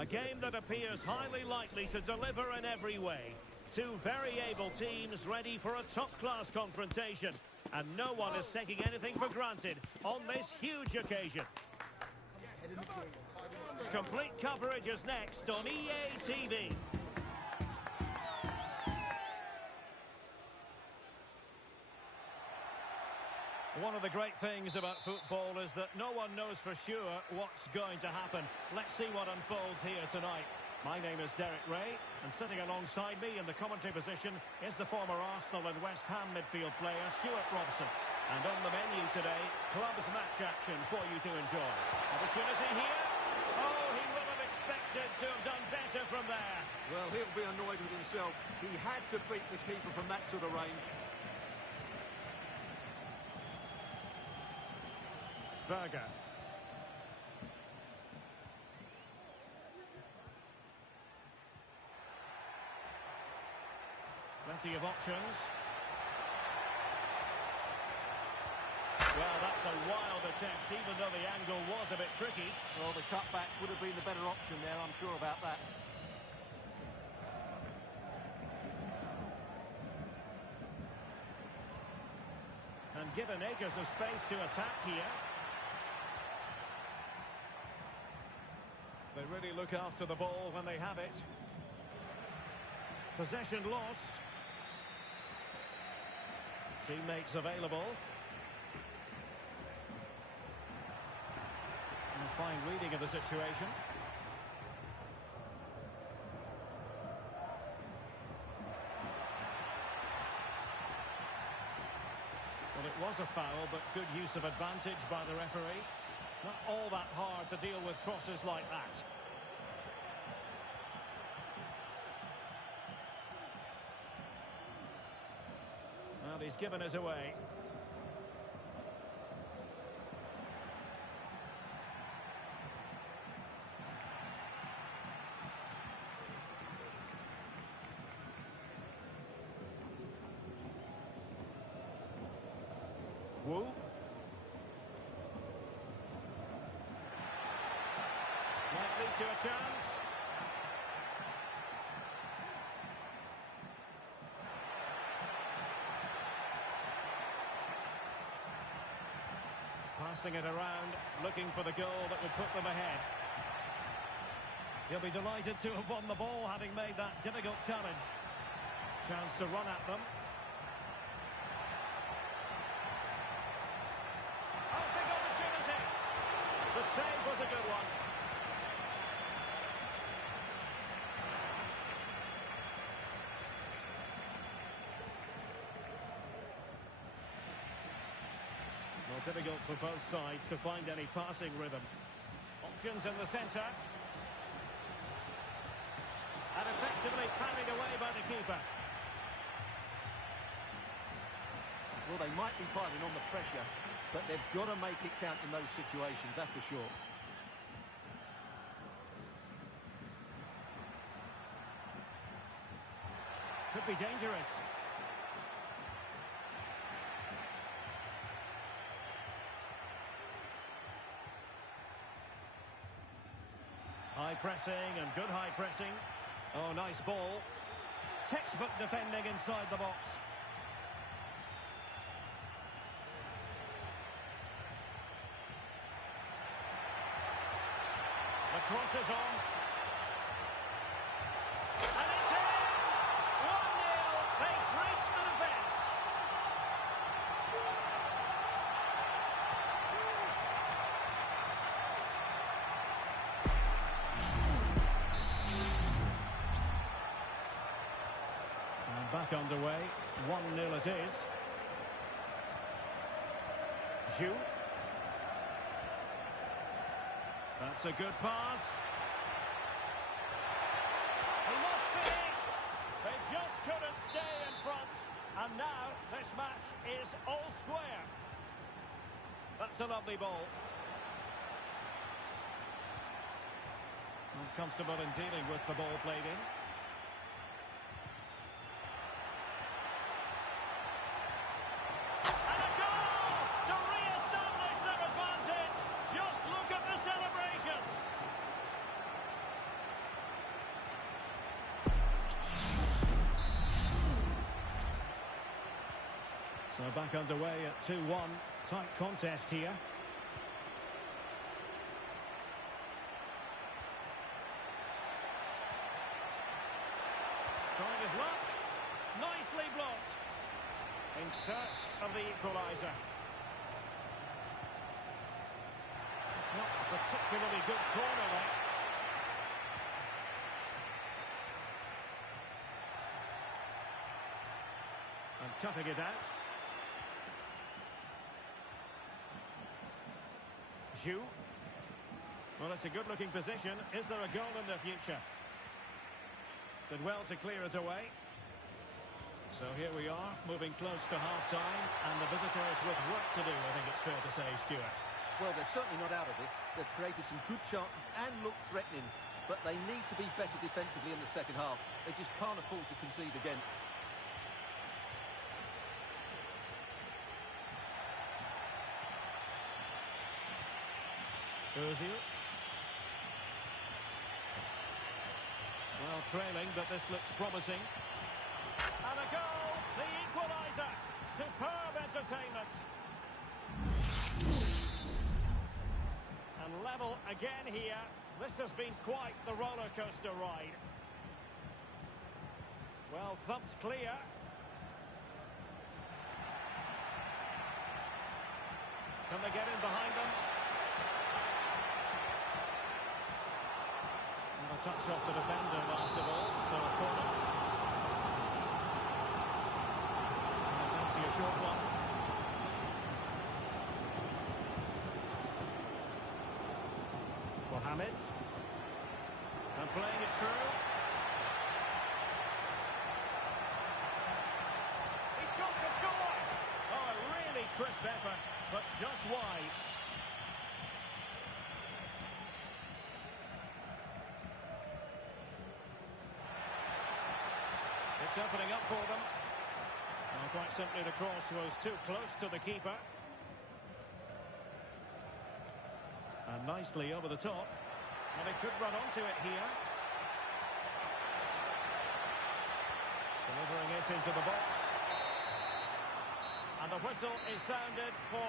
A game that appears highly likely to deliver in every way. Two very able teams ready for a top-class confrontation. And no one is taking anything for granted on this huge occasion. Complete coverage is next on EA TV. One of the great things about football is that no one knows for sure what's going to happen. Let's see what unfolds here tonight. My name is Derek Ray, and sitting alongside me in the commentary position is the former Arsenal and West Ham midfield player Stuart Robson. And on the menu today, clubs match action for you to enjoy. Opportunity here. Oh, he will have expected to have done better from there. Well, he'll be annoyed with himself. He had to beat the keeper from that sort of range. Berger. Plenty of options. Well, that's a wild attempt, even though the angle was a bit tricky. Well, the cutback would have been the better option there, I'm sure about that. And given acres of space to attack here. They really look after the ball when they have it. Possession lost. Teammates available. And a fine reading of the situation. Well, it was a foul, but good use of advantage by the referee. Not all that hard to deal with crosses like that. Well, he's given us away. Wu. Might lead to a chance. Passing it around, looking for the goal that would put them ahead. He'll be delighted to have won the ball, having made that difficult challenge. Chance to run at them. Oh, big opportunity! The save was a good one. Well, difficult for both sides to find any passing rhythm. Options in the centre. And effectively parried away by the keeper. Well, they might be piling on the pressure, but they've got to make it count in those situations, that's for sure. Could be dangerous. High pressing and good high pressing. Oh, nice ball. Textbook defending inside the box. The cross is on. And it's in! 1-0. They've breached the defence. And back underway. 1-0 it is. Zhu. That's a good pass. He must finish. They just couldn't stay in front. And now this match is all square. That's a lovely ball. Uncomfortable in dealing with the ball played in. And a goal to re-establish their advantage. Just look at the celebrations. We're back underway at 2-1. Tight contest here. Trying his luck. Nicely blocked. In search of the equaliser. It's not a particularly good corner there. And cutting it out. Zhu. Well, it's a good-looking position. Is there a goal in the future? Did well to clear it away. So here we are, moving close to half-time, and the visitors with work to do, I think it's fair to say, Stuart. Well, they're certainly not out of this. They've created some good chances and look threatening, but they need to be better defensively in the second half. They just can't afford to concede again. Ozil. Well, trailing, but this looks promising. And a goal! The equaliser! Superb entertainment! And level again here. This has been quite the roller coaster ride. Well, thumped clear. Can they get in behind them? And a touch off the defender last of all, so a corner. And a fancy a short one. Mohamed. And playing it through. He's got to score! Oh, a really crisp effort, but just wide. It's opening up for them. Well, quite simply, the cross was too close to the keeper. And nicely over the top. And he could run onto it here. Delivering it into the box. And the whistle is sounded for...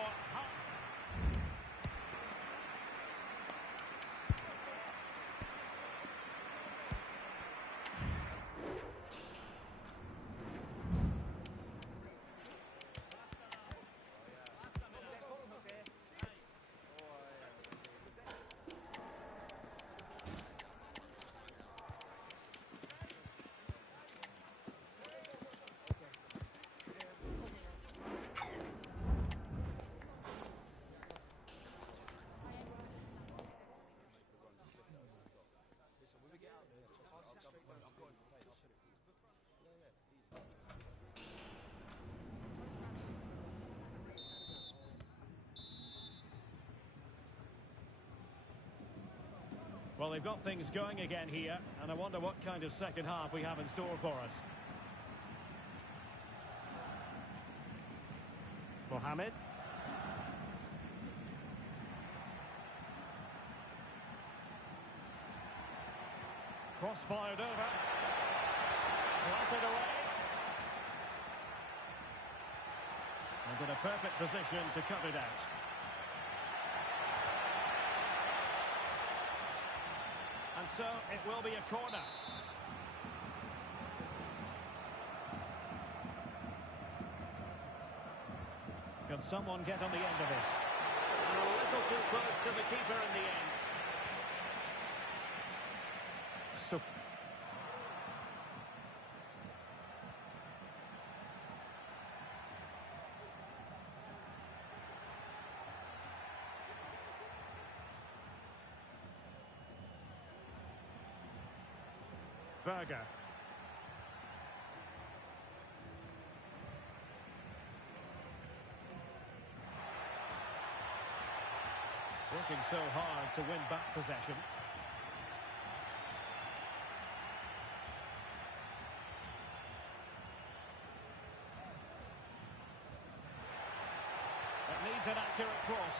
Well, they've got things going again here, and I wonder what kind of second half we have in store for us. Mohamed. Cross fired over. Blasted away. And in a perfect position to cut it out. And so it will be a corner. Can someone get on the end of this? And a little too close to the keeper in the end. So Berger. Working so hard to win back possession. It needs an accurate cross.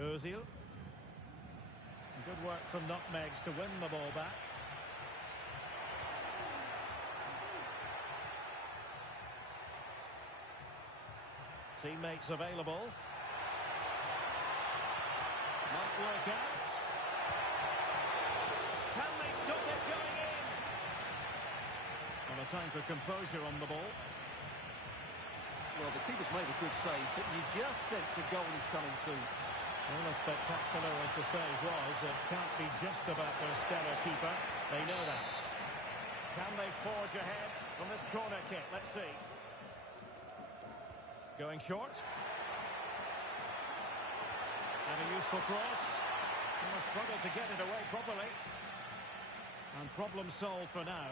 Ozil. Good work from Nutmegs to win the ball back. Teammates available. Might work out. Can they stop it going in? And a time for composure on the ball. Well, the keeper's made a good save, but you just sense a goal is coming soon. Well, as spectacular as the save was, it can't be just about their stellar keeper. They know that. Can they forge ahead from this corner kick? Let's see. Going short. And a useful cross. Will struggle to get it away properly. And problem solved for now.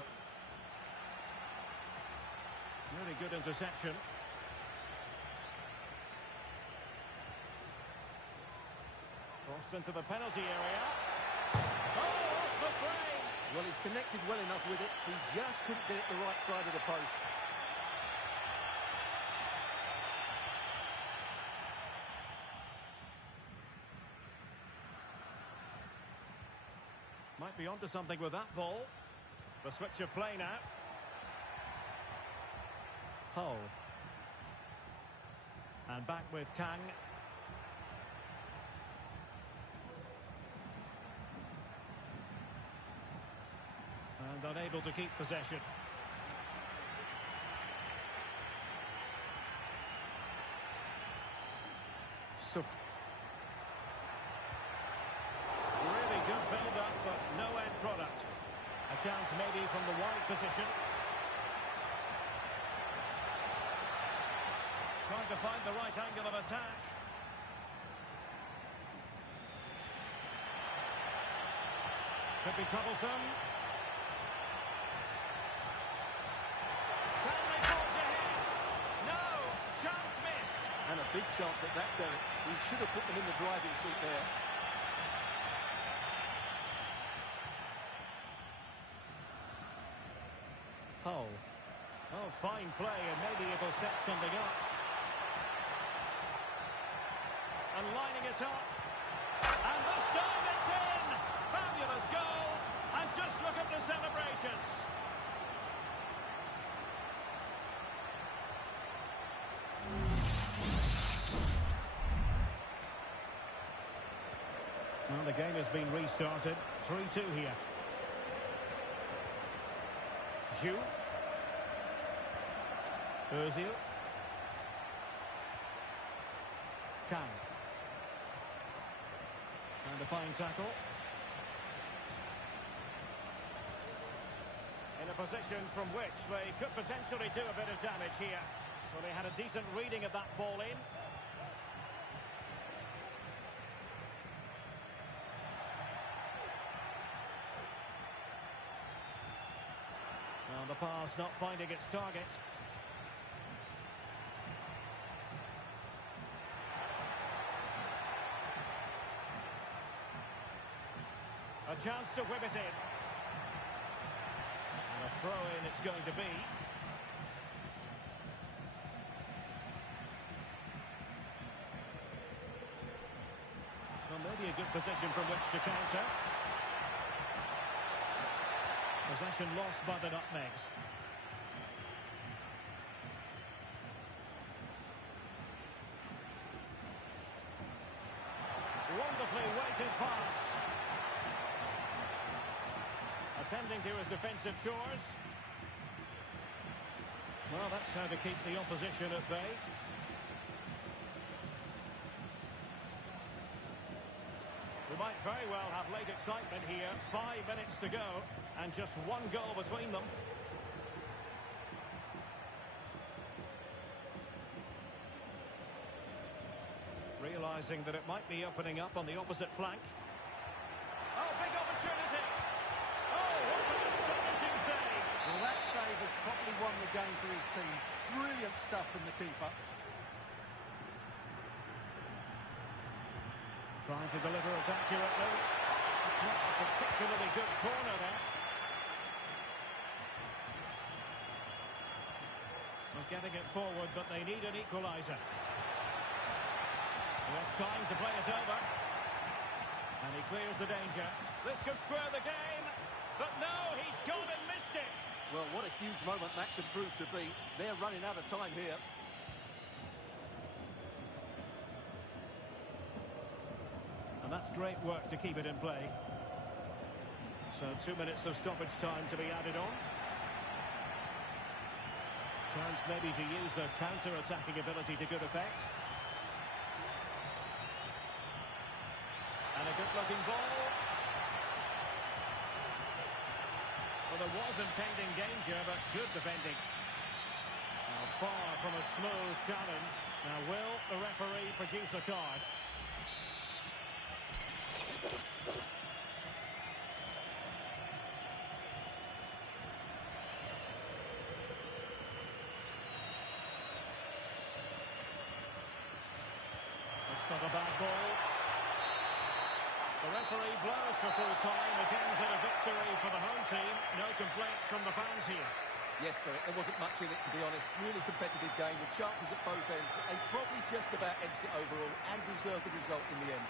Really good interception. Crossed into the penalty area. Oh, off the frame! Well, he's connected well enough with it. He just couldn't get it the right side of the post. Might be onto something with that ball. The switch of play now. Hull. And back with Kang. And unable to keep possession. So really good build-up, but no end product. A chance maybe from the wide position. Trying to find the right angle of attack. Could be troublesome. Can they forge ahead? No! Chance missed. And a big chance at that, Derek. He should have put them in the driving seat there. Hull. Oh, fine play, and maybe it'll set something up. And lining it up. And this time it's in! Fabulous goal! And just look at the celebrations. Well, the game has been restarted. 3-2 here. Zhu. Özil. Kang. And a fine tackle. In a position from which they could potentially do a bit of damage here. Well, they had a decent reading of that ball in. Well, the pass not finding its target. A chance to whip it in. And a throw-in it's going to be. Well, maybe a good position from which to counter. Possession lost by the Nutmegs. Wonderfully weighted pass. Attending to his defensive chores. Well, that's how to keep the opposition at bay. We might very well have late excitement here. 5 minutes to go, and just one goal between them. Realising that it might be opening up on the opposite flank. Oh, big opportunity! Oh, what an astonishing save! Well, that save has probably won the game for his team. Brilliant stuff from the keeper. Trying to deliver it accurately. It's not a particularly good corner there. Well, getting it forward, but they need an equaliser. There's time to play it over. And he clears the danger. This could square the game. But no, he's gone and missed it. Well, what a huge moment that could prove to be. They're running out of time here. And that's great work to keep it in play. So 2 minutes of stoppage time to be added on. Chance maybe to use their counter-attacking ability to good effect. And a good-looking ball. Well, there was impending danger, but good defending. Now, far from a smooth challenge. Now, will the referee produce a card? It's not a bad ball. The referee blows for full time. It ends in a victory for the home team. No complaints from the fans here. Yes, Derek, there wasn't much in it, to be honest. Really competitive game with chances at both ends, but they probably just about edged it overall and deserved the result in the end.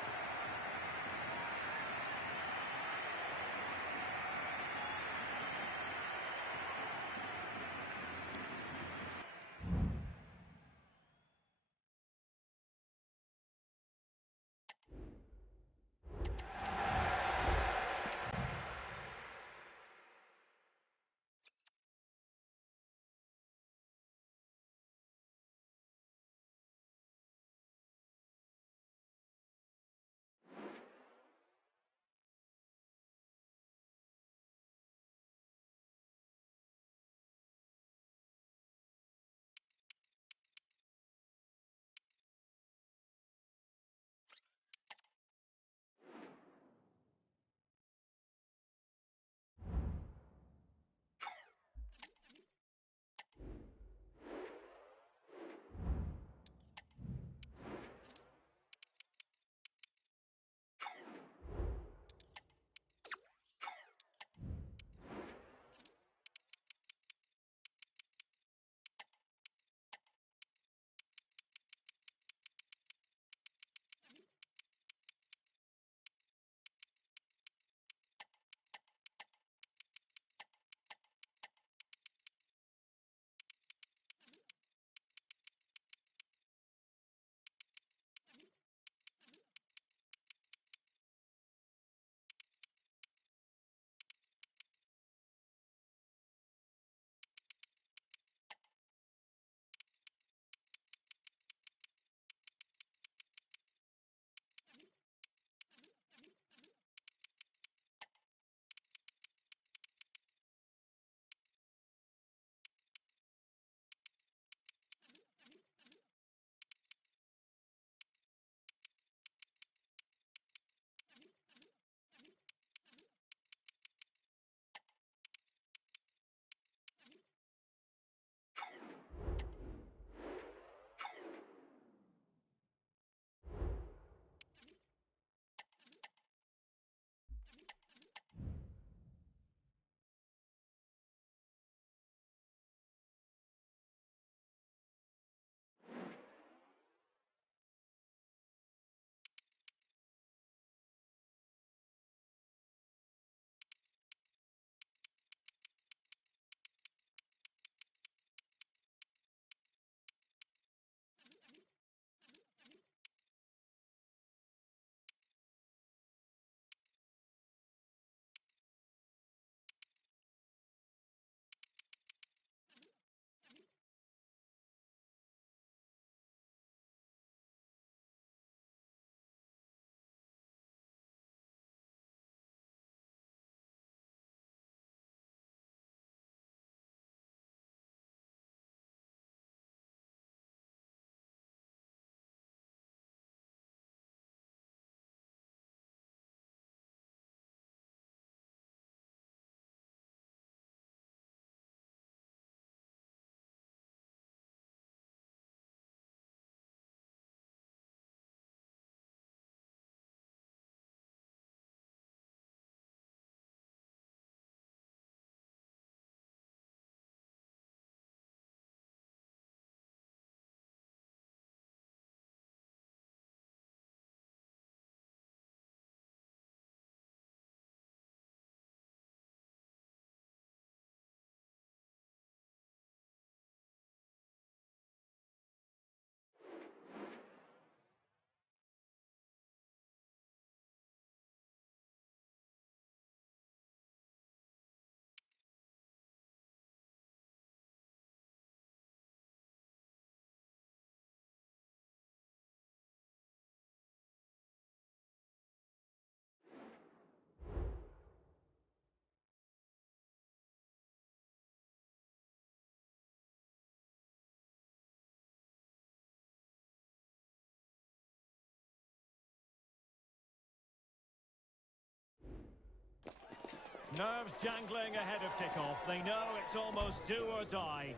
Nerves jangling ahead of kickoff. They know it's almost do or die.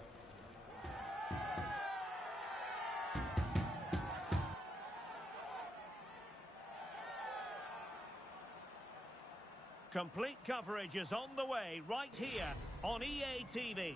Complete coverage is on the way right here on EA TV.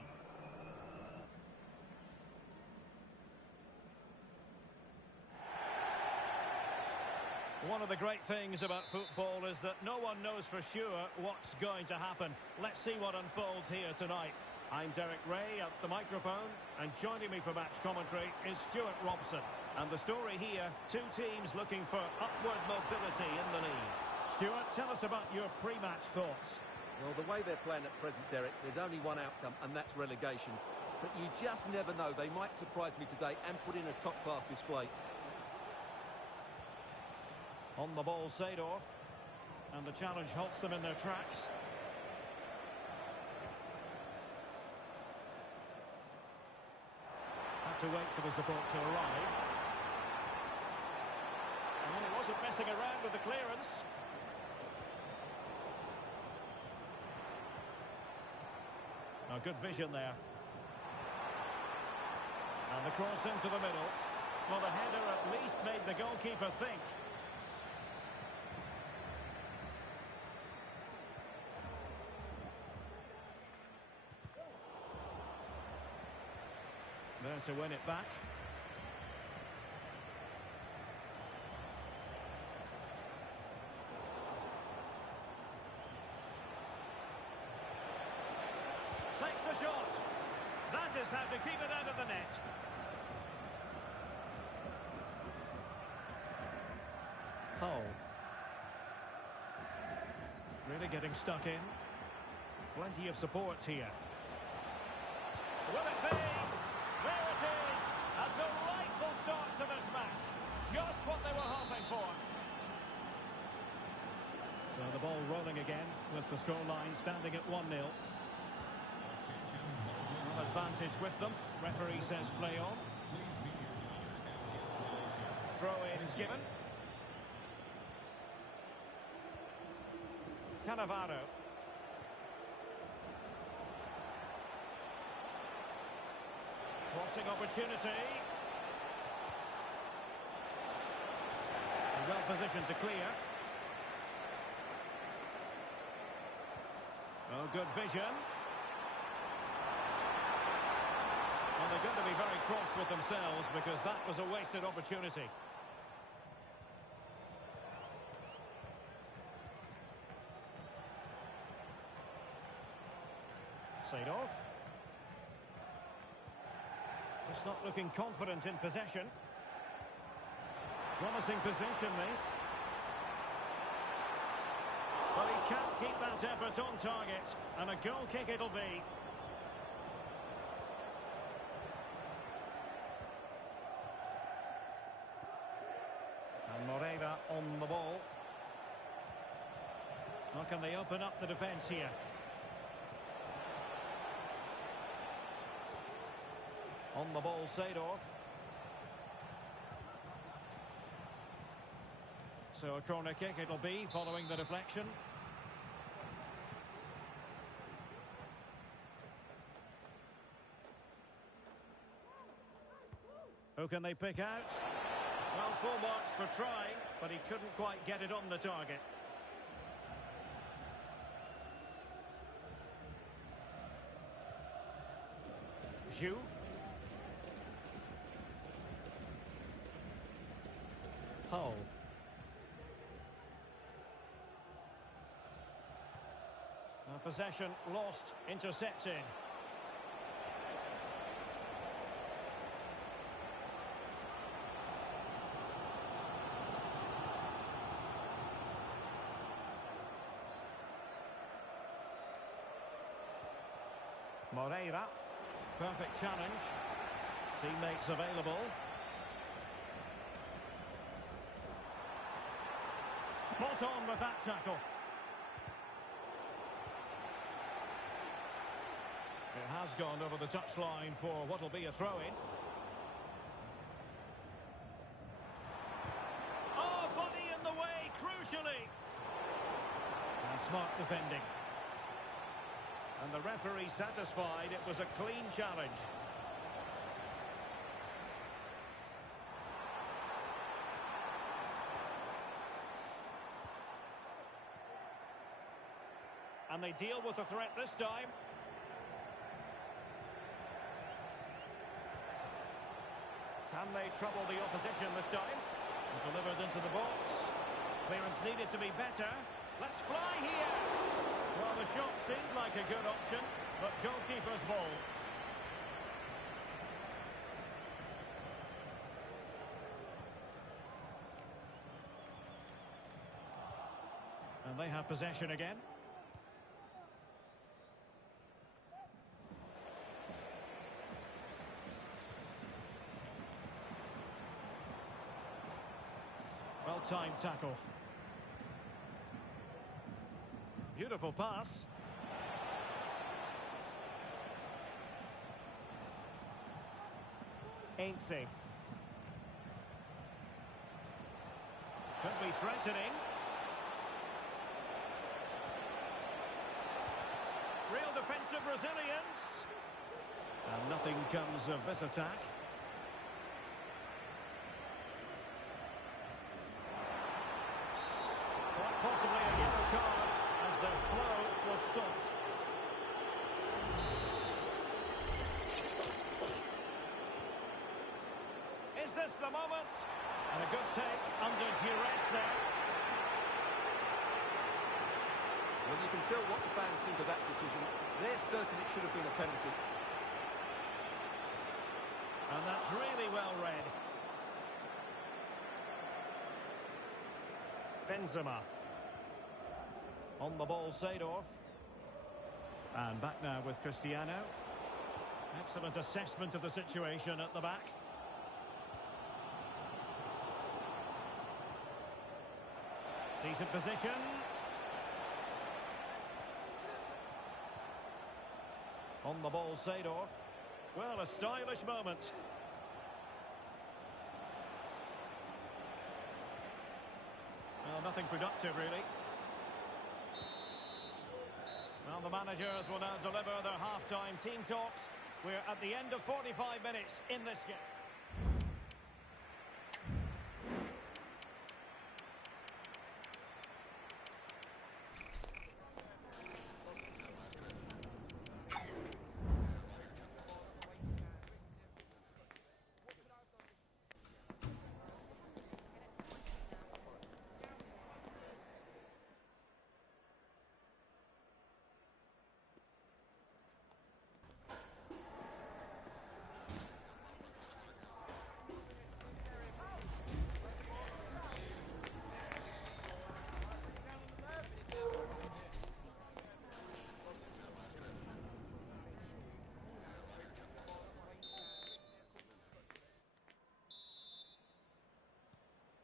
One of the great things about football is that no one knows for sure what's going to happen. Let's see what unfolds here tonight. I'm Derek Ray at the microphone, and joining me for match commentary is Stuart Robson. And the story here, two teams looking for upward mobility in the league. Stuart, tell us about your pre-match thoughts. Well, the way they're playing at present, Derek, there's only one outcome, and that's relegation. But you just never know. They might surprise me today and put in a top-class display. On the ball, Seedorf. And the challenge halts them in their tracks. Had to wait for the support to arrive. And he wasn't messing around with the clearance. Oh, good vision there. And the cross into the middle. Well, the header at least made the goalkeeper think. There to win it back. Takes the shot. That is how to keep it out of the net. Hull. Really getting stuck in. Plenty of support here. Will it be? There it is! A delightful start to this match. Just what they were hoping for. So the ball rolling again with the scoreline standing at 1-0. Advantage with them. Referee says play on. Throw-in is given. Cannavaro. Crossing opportunity. Well positioned to clear. Oh, good vision. Well, they're going to be very cross with themselves because that was a wasted opportunity. Seedorf. Just not looking confident in possession. Promising position, this. But he can't keep that effort on target. And a goal kick it'll be. And Moreira on the ball. How can they open up the defence here? On the ball, Seedorf. So a corner kick it'll be, following the deflection. Who can they pick out? Well, full marks for trying, but he couldn't quite get it on the target. Zhu. Hull. Possession lost, intercepted. Moreira. Perfect challenge. Teammates available. Spot on with that tackle. It has gone over the touchline for what will be a throw-in. Oh, body in the way, crucially. And smart defending. And the referee satisfied it was a clean challenge. And they deal with the threat this time. Can they trouble the opposition this time? And delivered into the box. Clearance needed to be better. Let's fly here. Well, the shot seemed like a good option, but goalkeeper's ball. And they have possession again. Well-timed tackle. Beautiful pass. Ain't safe. Could be threatening. Real defensive resilience. And nothing comes of this attack. Quite possibly a yellow card as their flow was stopped. Is this the moment? And a good take under duress there. Well, you can tell what the fans think of that decision. They're certain it should have been a penalty. And that's really well read. Benzema. On the ball, Seedorf. And back now with Cristiano. Excellent assessment of the situation at the back. Decent position. On the ball, Seedorf. Well, a stylish moment. Well, nothing productive, really. Well, the managers will now deliver their half-time team talks. We're at the end of 45 minutes in this game.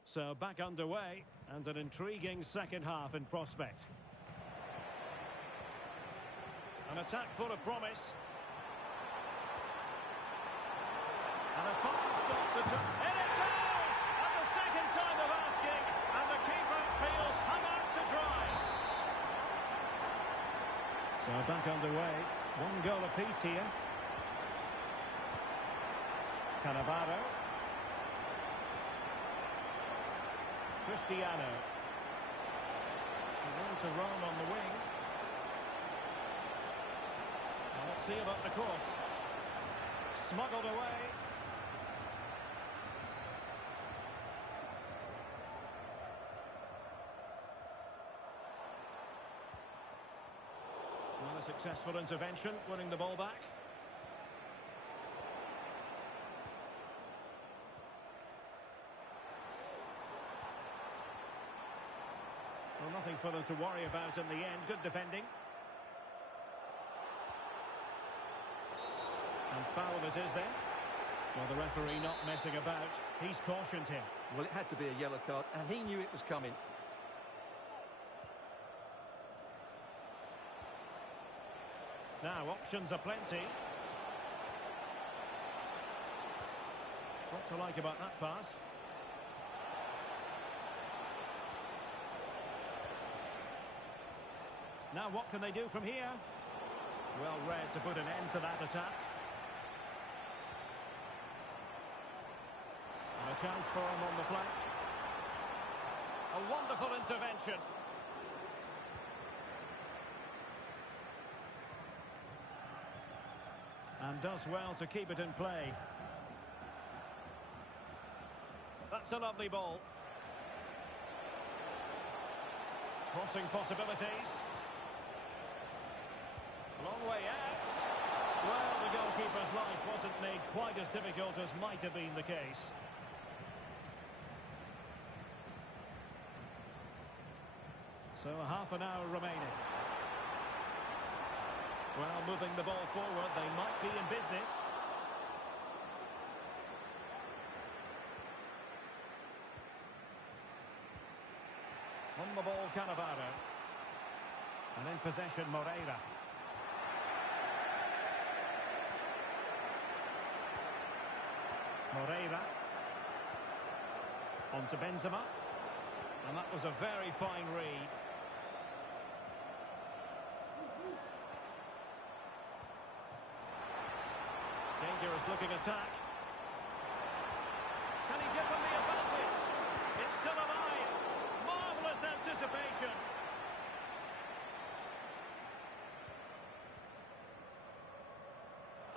So back underway, and an intriguing second half in prospect. An attack full of promise. And a fine stop to turn. In it goes! And the second time of asking, and the keeper feels hung out to dry. So back underway, one goal apiece here. Cannavaro. Cristiano. Room to roam on the wing. Now let's see about the cross. Smuggled away. Well, a successful intervention, winning the ball back. Well, nothing for them to worry about in the end. Good defending. And foul it is then. Well, the referee not messing about. He's cautioned him. Well, it had to be a yellow card, and he knew it was coming. Now, options are plenty. What to like about that pass? Now, what can they do from here? Well read to put an end to that attack. And a chance for him on the flank. A wonderful intervention. And does well to keep it in play. That's a lovely ball. Crossing possibilities. Long way out. Well, the goalkeeper's life wasn't made quite as difficult as might have been the case. So half an hour remaining. Well, moving the ball forward, they might be in business. On the ball, Cannavaro. And in possession, Moreira. Moreira. On to Benzema. And that was a very fine read. Dangerous looking attack. Can he give them the advantage? It's still alive. Marvellous anticipation.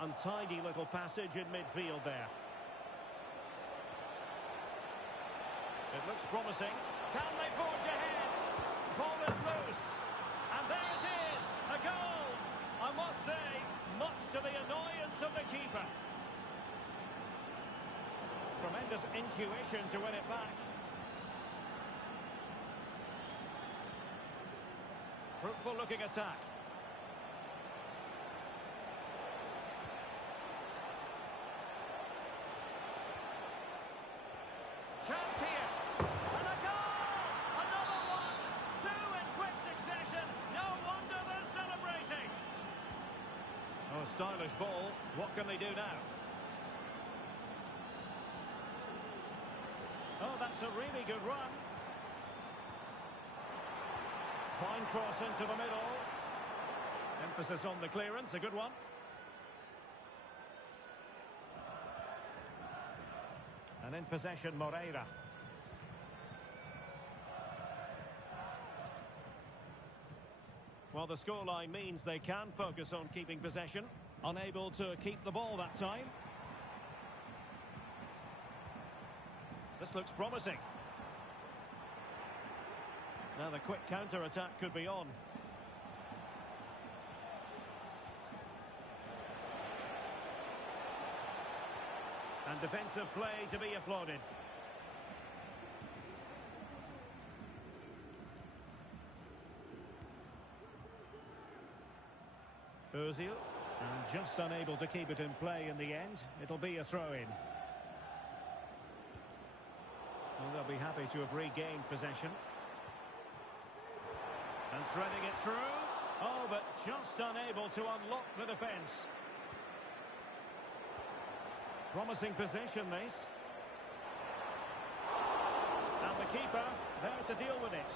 Untidy little passage in midfield there. It looks promising. Can they forge ahead? Ball is loose. And there it is. A goal. I must say, much to the annoyance of the keeper. Tremendous intuition to win it back. Fruitful looking attack. Chance here. And a goal! Another one! Two in quick succession. No wonder they're celebrating. Oh, a stylish ball. What can they do now? Oh, that's a really good run. Fine cross into the middle. Emphasis on the clearance, a good one. And in possession, Moreira. Well, the scoreline means they can focus on keeping possession. Unable to keep the ball that time. This looks promising. Now the quick counter-attack could be on. And defensive play to be applauded. Ozil, and just unable to keep it in play in the end. It'll be a throw-in. Well, they'll be happy to have regained possession. And threading it through. Oh, but just unable to unlock the defence. Promising position, this. And the keeper there to deal with it.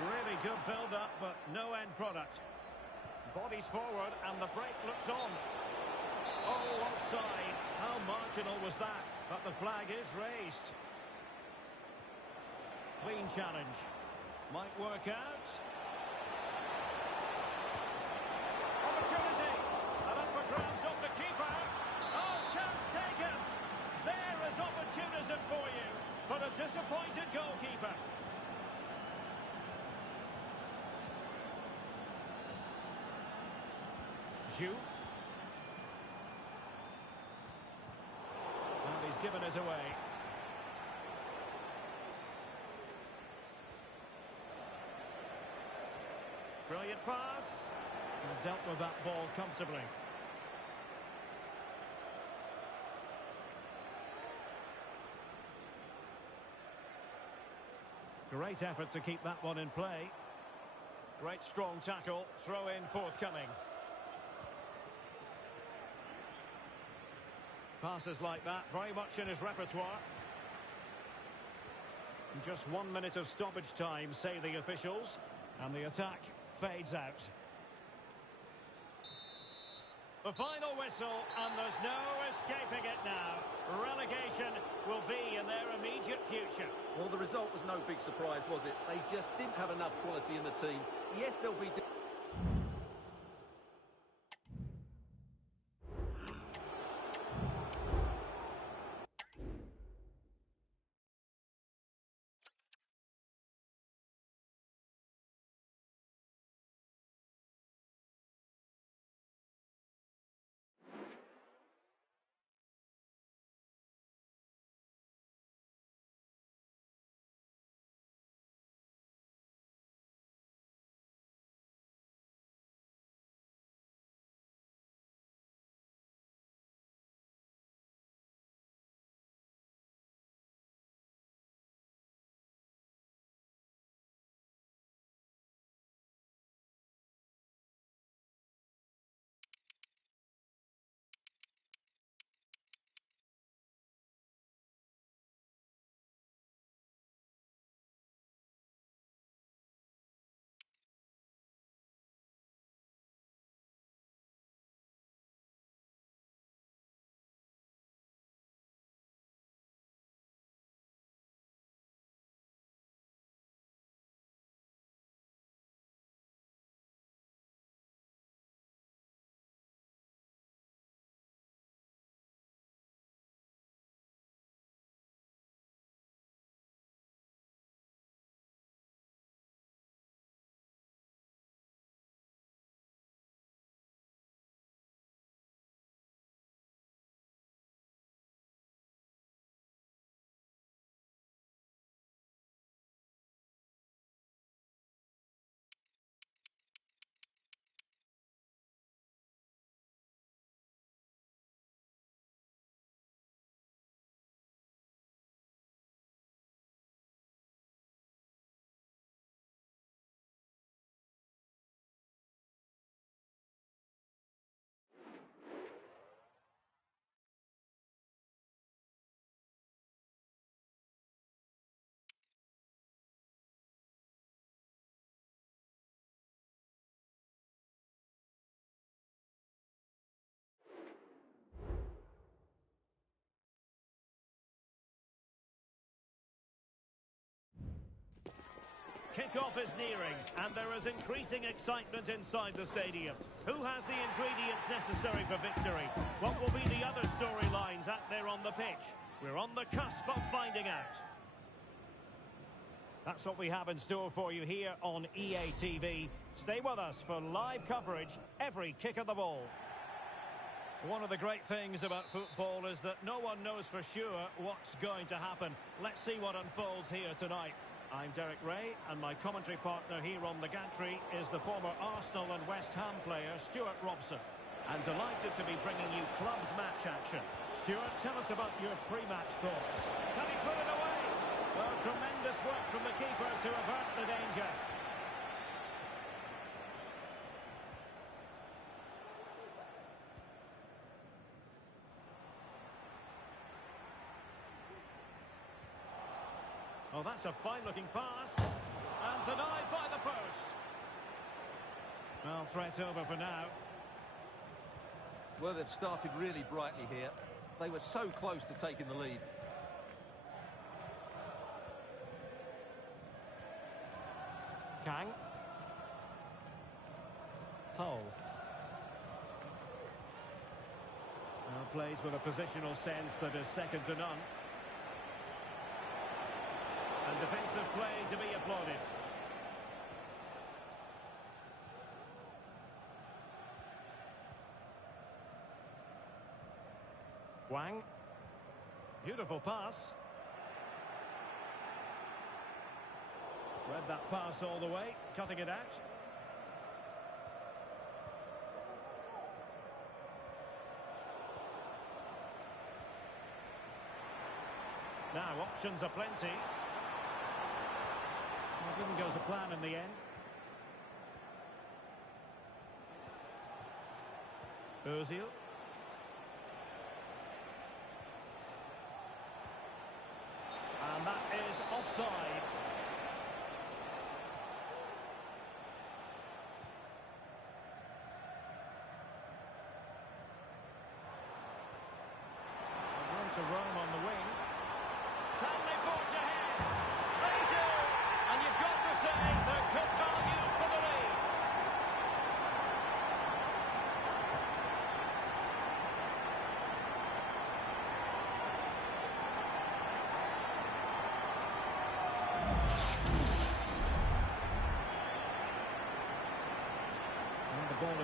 Really good build-up, but no end product. Bodies forward, and the break looks on. Oh, offside. How marginal was that? But the flag is raised. Clean challenge. Might work out. Opportunity. And up for grabs off the keeper. Oh, chance taken. There is opportunism for you. But a disappointed goalkeeper. Zhu. Well, he's given us away. Brilliant pass. And dealt with that ball comfortably. Great effort to keep that one in play. Great strong tackle. Throw in forthcoming. Passes like that, very much in his repertoire. Just 1 minute of stoppage time, say the officials. And the attack fades out. The final whistle, and there's no escaping it now. Relegation will be in their immediate future. Well, the result was no big surprise, was it? They just didn't have enough quality in the team. Yes, there'll be... Kickoff is nearing, and there is increasing excitement inside the stadium. Who has the ingredients necessary for victory? What will be the other storylines out there on the pitch? We're on the cusp of finding out. That's what we have in store for you here on EA TV. Stay with us for live coverage every kick of the ball. One of the great things about football is that no one knows for sure what's going to happen. Let's see what unfolds here tonight. I'm Derek Ray, and my commentary partner here on the gantry is the former Arsenal and West Ham player, Stuart Robson. And delighted to be bringing you club's match action. Stuart, tell us about your pre-match thoughts. Can he put it away? Well, tremendous work from the keeper to avert the danger. Oh, that's a fine-looking pass. And denied by the post. Well, threat over for now. Well, they've started really brightly here. They were so close to taking the lead. Kang. Hull. Now plays with a positional sense that is second to none. And defensive play to be applauded. Wang. Beautiful pass. Read that pass all the way, cutting it out. Now, options are plenty. Well, it didn't go to plan in the end. Ozil. And that is offside.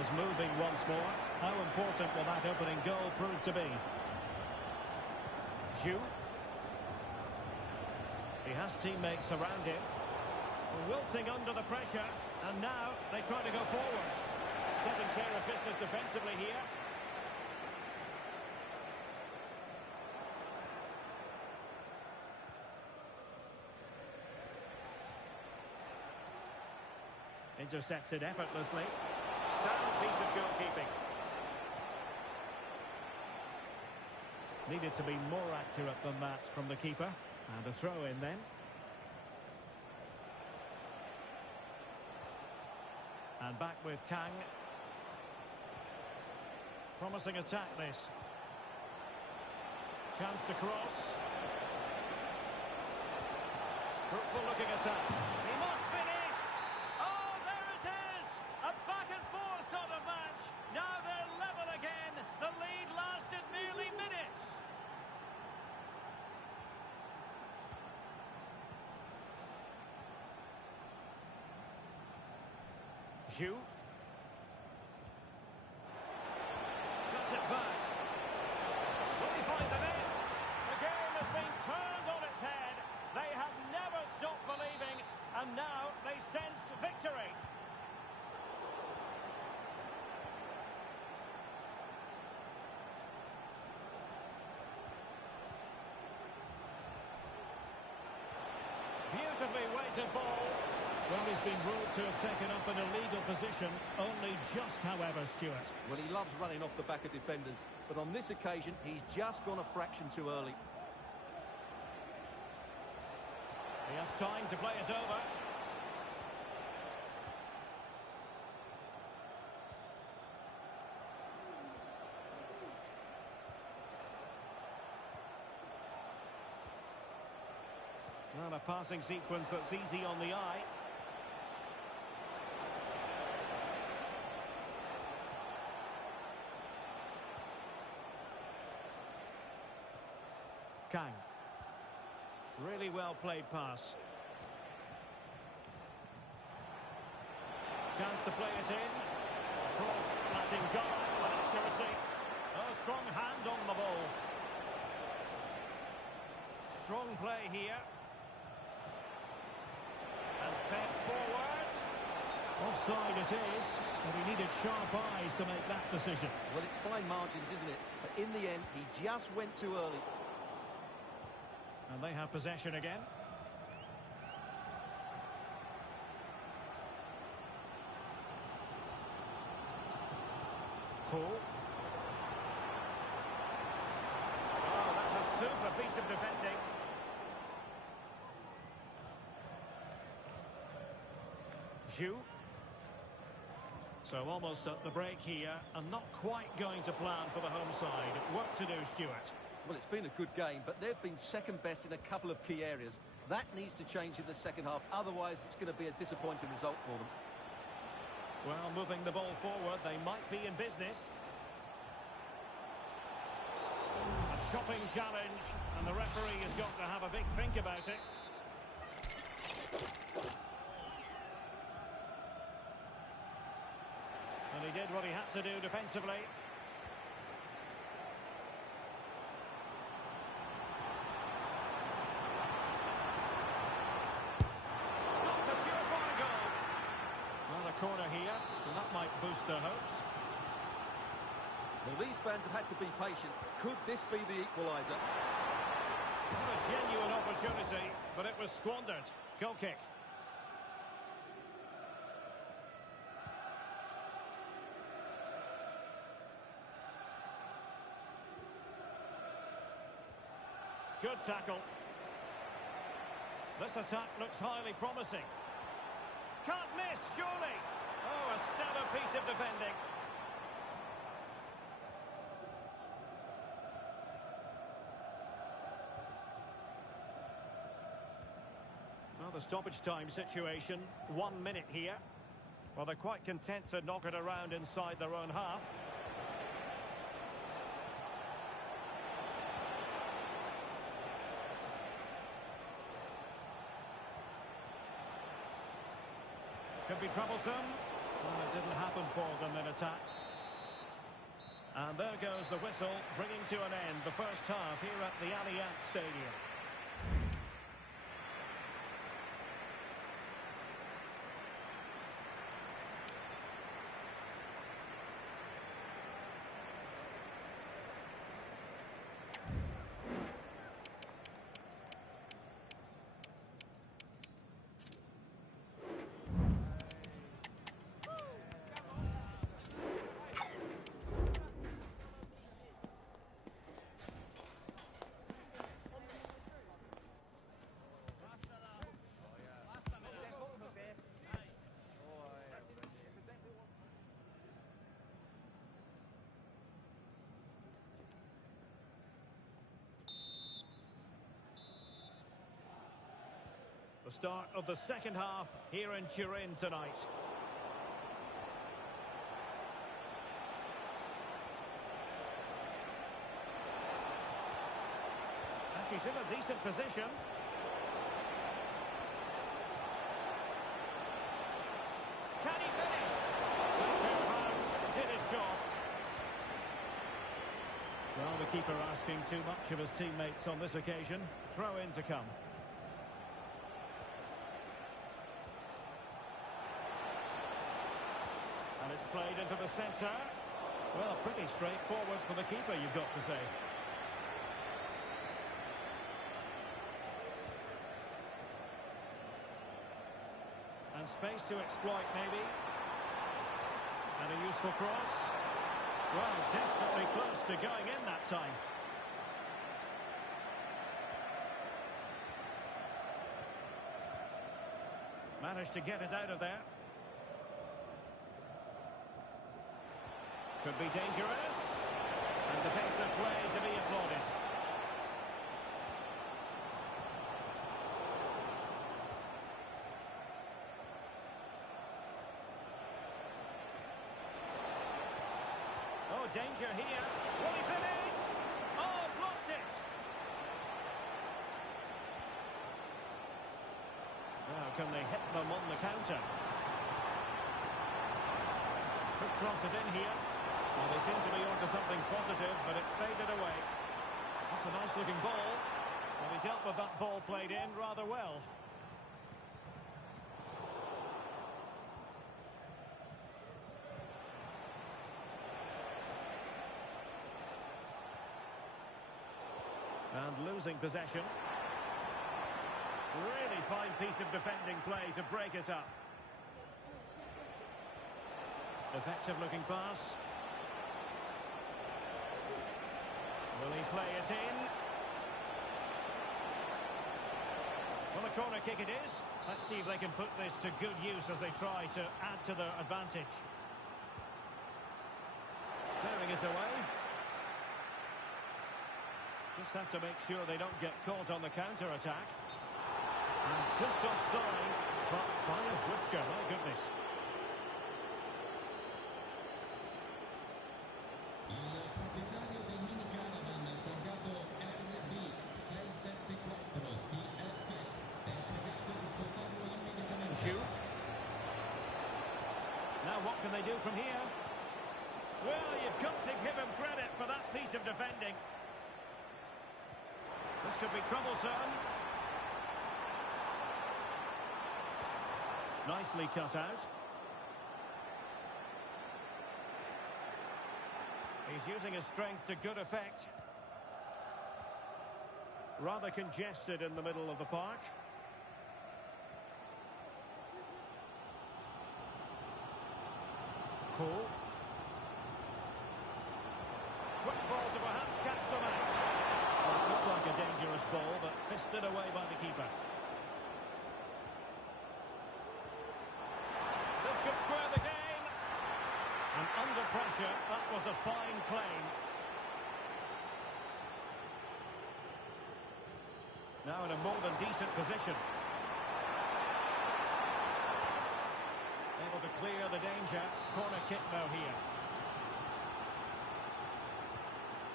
is moving once more. How important will that opening goal prove to be? Zhu. He has teammates around him. Wilting under the pressure. And now they try to go forward. Taking care of business defensively here. Intercepted effortlessly. Sound piece of goalkeeping. Needed to be more accurate than that from the keeper. And a throw in then. And back with Kang. Promising attack this. Chance to cross. Fruitful looking attack. He must finish! Oh, there it is! A back and forth sort of match. Now they're level again. The lead lasted nearly minutes. Zhu. Cuts it back. Will he find the net? The game has been turned on its head. They have never stopped believing, and now they sense victory. Beautifully weighted ball. Well, he's been ruled to have taken up an illegal position, only just, however, Stuart. Well, he loves running off the back of defenders, but on this occasion, he's just gone a fraction too early. He has time to play it over. Well, a passing sequence that's easy on the eye. Kang. Really well played pass. Chance to play it in. Cross, lacking guile and accuracy. A strong hand on the ball. Strong play here. And fed forwards. Offside it is, but he needed sharp eyes to make that decision. Well, it's fine margins, isn't it? But in the end, he just went too early. And they have possession again. Cool. Oh, that's a super piece of defending. Zhu. So almost at the break here, and not quite going to plan for the home side. Work to do, Stuart. Well, it's been a good game, but they've been second best in a couple of key areas. That needs to change in the second half, otherwise it's going to be a disappointing result for them. Well, moving the ball forward, they might be in business. A chopping challenge, and the referee has got to have a big think about it. And he did what he had to do defensively. Corner here, and that might boost their hopes. Well, these fans have had to be patient. Could this be the equaliser? Not a genuine opportunity, but it was squandered. Goal kick. Good tackle. This attack looks highly promising. Can't miss, surely. Oh, a stellar piece of defending. Well, the stoppage time situation, 1 minute here. Well, they're quite content to knock it around inside their own half. Could be troublesome. Well, it didn't happen for them in attack. And there goes the whistle, bringing to an end the first half here at the Allianz Stadium. The start of the second half here in Turin tonight. And she's in a decent position. Can he finish? Fairhouse did his job. Well, the keeper asking too much of his teammates on this occasion. Throw in to come. And it's played into the centre. Well, pretty straightforward for the keeper, you've got to say. And space to exploit, maybe. And a useful cross. Well, desperately close to going in that time. Managed to get it out of there. Could be dangerous. And defensive play to be applauded. Oh, danger here. Will he finish? Oh, blocked it. Now, can they hit them on the counter? Could cross it in here. Well, they seem to be onto something positive, but it faded away. That's a nice-looking ball. Well, he dealt with that ball played in rather well. And losing possession. Really fine piece of defending play to break us up. Effective-looking pass. Will he play it in? Well, a corner kick it is. Let's see if they can put this to good use as they try to add to their advantage. Clearing it away. Just have to make sure they don't get caught on the counter-attack. And just offside, but by a whisker, my goodness. Now what can they do from here? Well, you've got to give him credit for that piece of defending. This could be troublesome. Nicely cut out. He's using his strength to good effect. Rather congested in the middle of the park. Cool. Quick ball to perhaps catch them out. Well, it looked like a dangerous ball, but fisted away by the keeper. This could square the game. And under pressure, that was a fine claim. Now in a more than decent position. Able to clear the danger. Corner kick now here.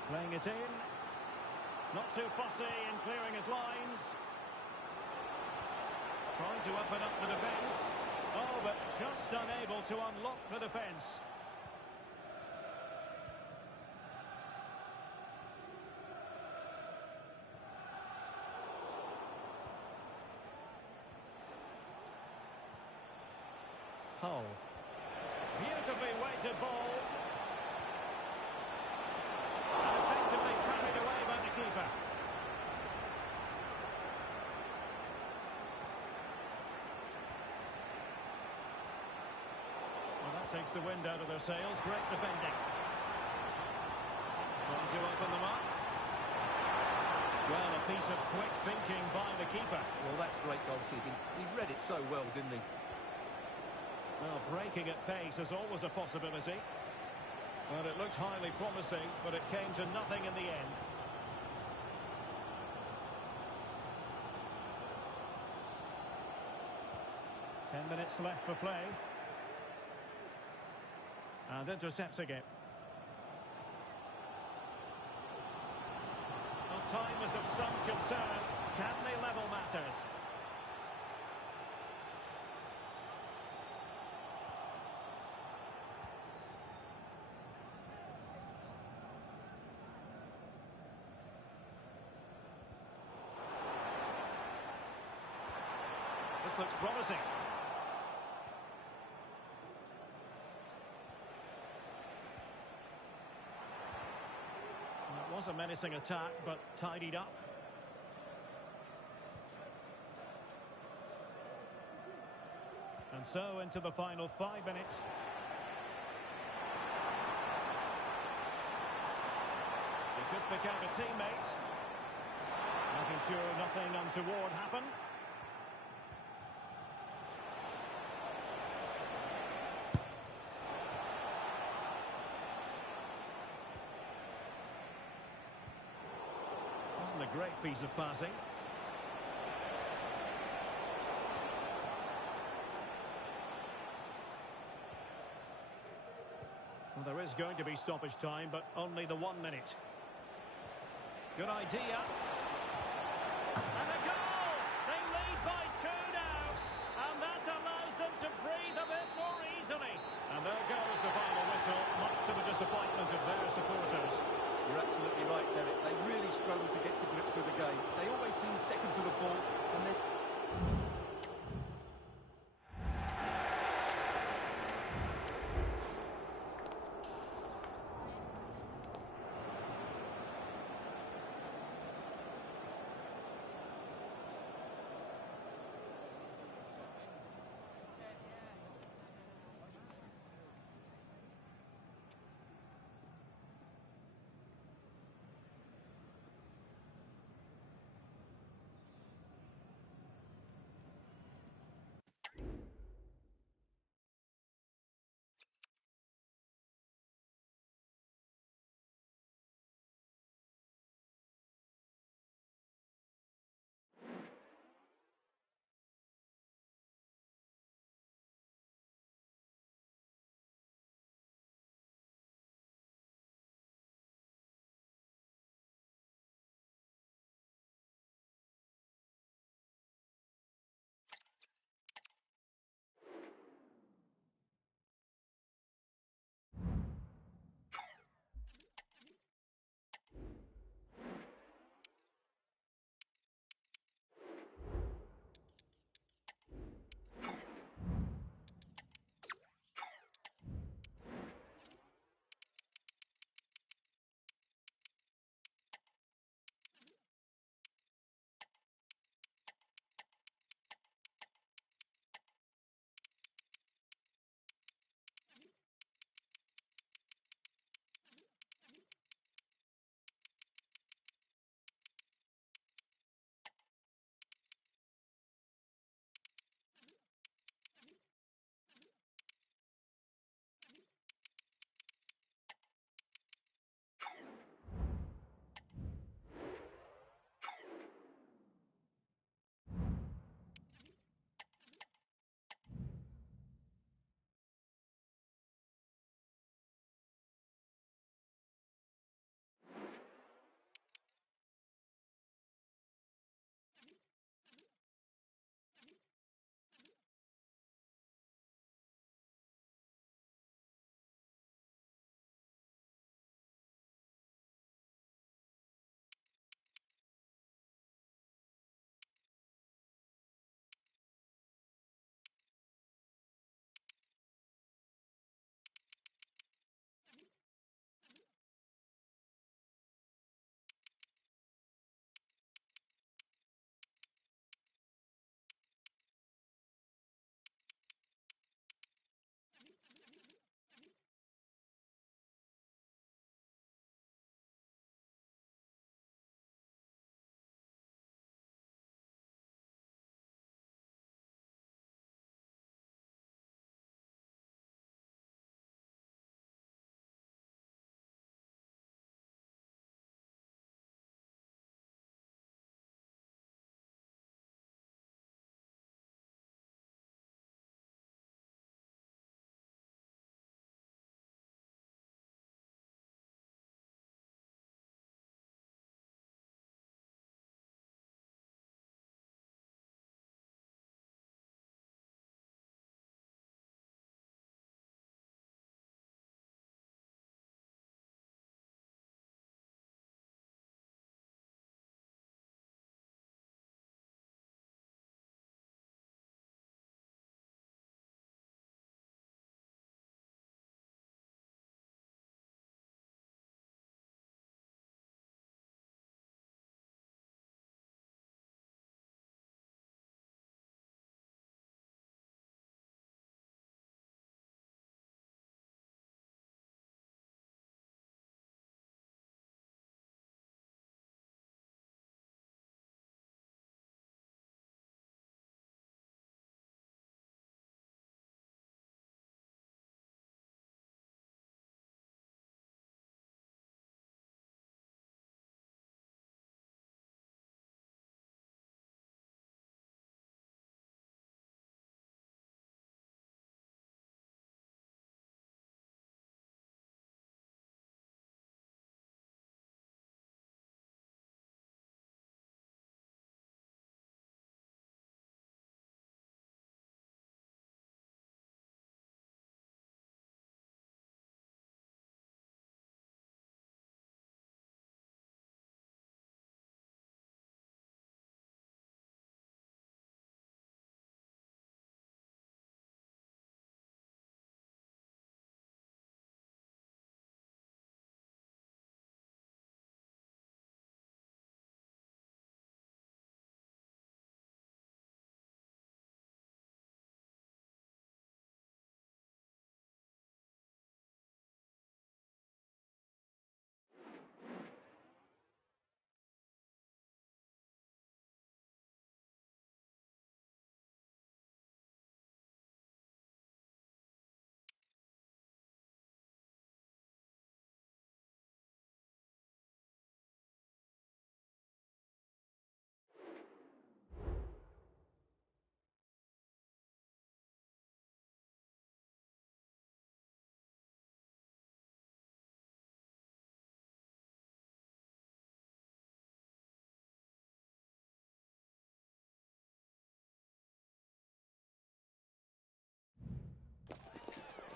Playing it in. Not too fussy in clearing his lines. Trying to open up the defence. Oh, but just unable to unlock the defence. Hull. Beautifully weighted ball. And effectively carried away by the keeper. Well, that takes the wind out of their sails. Great defending. Trying to open them up. Well, a piece of quick thinking by the keeper. Well, that's great goalkeeping. He read it so well, didn't he? Well, breaking at pace is always a possibility. Well, it looked highly promising, but it came to nothing in the end. Ten minutes left for play. And intercepting it. Well, time is of some concern. Can they level matters? This looks promising. That was a menacing attack, but tidied up. And so into the final 5 minutes. They could pick out a teammate. Making sure nothing untoward happened. Wasn't a great piece of passing. Well, there is going to be stoppage time, but only the 1 minute. Good idea. And a goal! They lead by 2 now. And that allows them to breathe a bit more easily. And there goes the final whistle, much to the disappointment of their supporters. You're absolutely right, Derek. They really struggle to get to grips with the game. They always seem second to the ball, and they...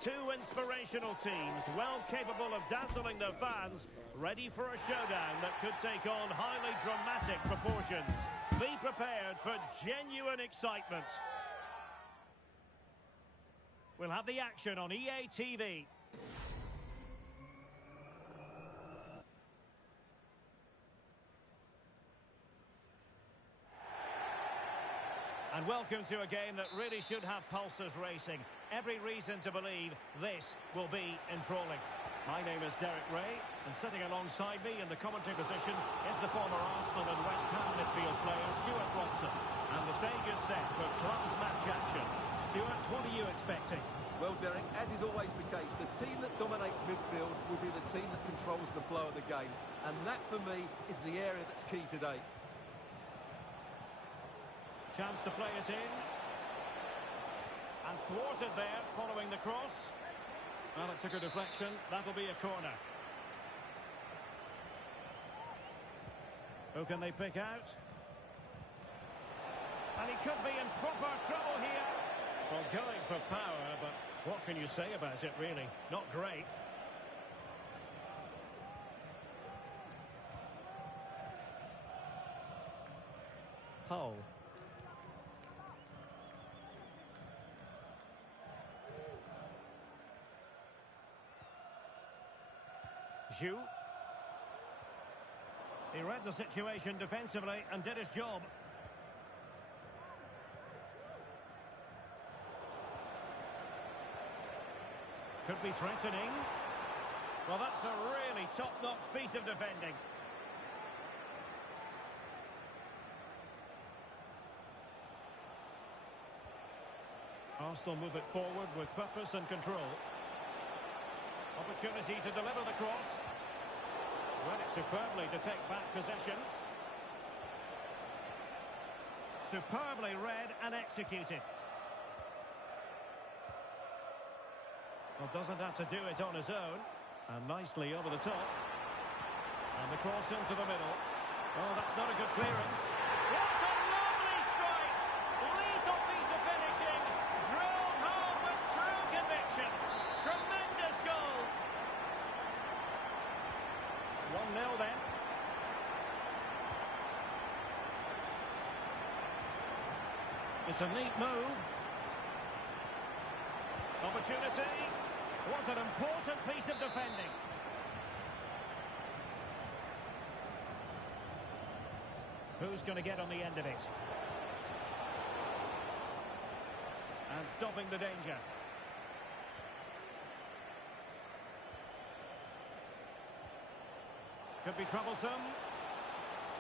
Two inspirational teams, well capable of dazzling their fans, ready for a showdown that could take on highly dramatic proportions. Be prepared for genuine excitement. We'll have the action on EA TV. And welcome to a game that really should have pulses racing. Every reason to believe this will be enthralling. My name is Derek Ray, and sitting alongside me in the commentary position is the former Arsenal and West Ham midfield player Stuart Robson. And the stage is set for clubs match action. Stuart, what are you expecting? Well, Derek, as is always the case, the team that dominates midfield will be the team that controls the flow of the game. And that, for me, is the area that's key today. Chance to play it in. And thwarted there, following the cross. Well, it's a good deflection. That'll be a corner. Who can they pick out? And he could be in proper trouble here. Well, going for power, but what can you say about it, really? Not great. Hull. Zhu. He read the situation defensively and did his job. Could be threatening. Well, that's a really top-notch piece of defending. Arsenal move it forward with purpose and control. Opportunity to deliver the cross. Read it superbly to take back possession. Superbly read and executed. Well, doesn't have to do it on his own. And nicely over the top. And the cross into the middle. Oh, that's not a good clearance. What a lovely strike! Lethal piece of finishing. Drilled home with true conviction. Tremendous goal. 1-0 then. It's a neat move. Opportunity. What an important piece of defending. Who's going to get on the end of it? And stopping the danger. Could be troublesome.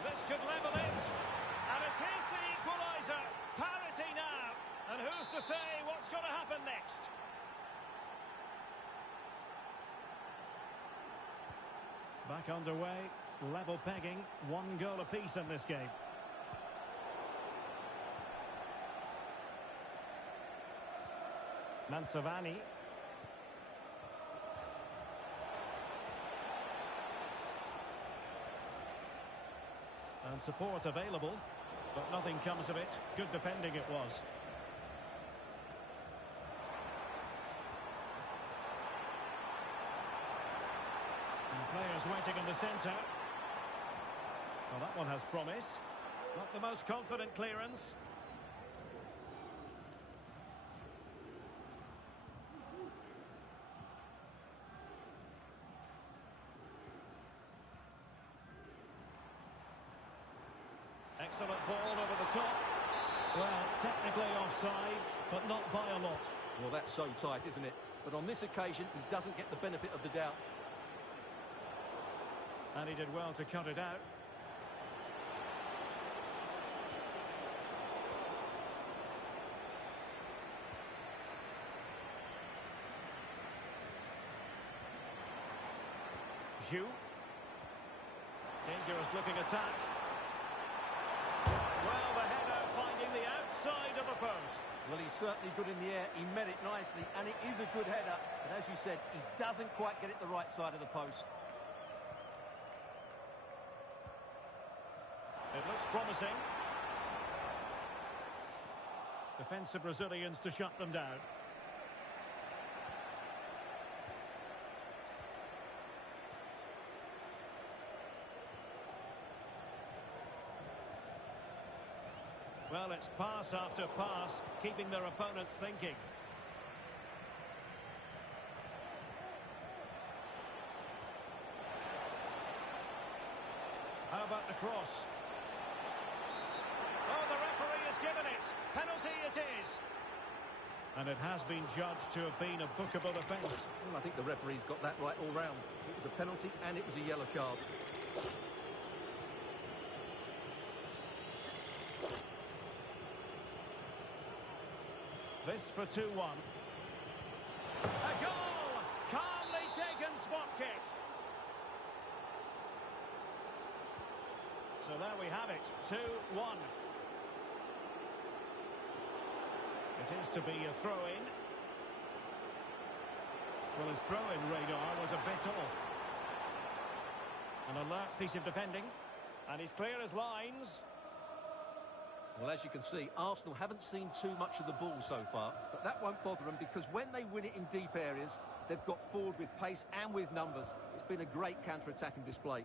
This could level it. And it is the equaliser. Parity now. And who's to say what's going to happen next? Back underway. Level pegging. 1 goal apiece in this game. Mantovani. And support available, but nothing comes of it. Good defending it was. And players waiting in the centre. Well, that one has promise. Not the most confident clearance. Excellent ball over the top. Well, technically offside, but not by a lot. Well, that's so tight, isn't it? But on this occasion, he doesn't get the benefit of the doubt. And he did well to cut it out. Zhu. Dangerous looking attack. Well, the header finding the outside of the post. Well, he's certainly good in the air. He met it nicely, and it is a good header. But as you said, he doesn't quite get it the right side of the post. It looks promising. Defensive Brazilians to shut them down. Well, it's pass after pass, keeping their opponents thinking. How about the cross? Oh, the referee has given it. Penalty it is. And it has been judged to have been a bookable offence. Well, I think the referee's got that right all round. It was a penalty and it was a yellow card. This for 2-1. A goal! Calmly taken spot kick. So there we have it, 2-1. It is to be a throw-in. Well, his throw-in radar was a bit off. An alert piece of defending. And he's clear as lines. Well, as you can see, Arsenal haven't seen too much of the ball so far, but that won't bother them because when they win it in deep areas, they've got forward with pace and with numbers. It's been a great counter-attacking display.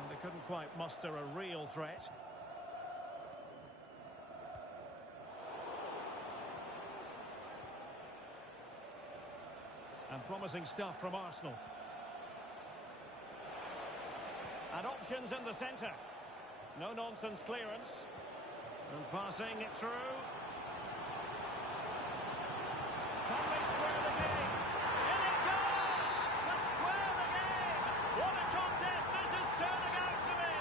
And they couldn't quite muster a real threat. And promising stuff from Arsenal. And options in the centre. No-nonsense clearance. And passing it through. Can they square the game? In it goes! To square the game! What a contest this is turning out to be!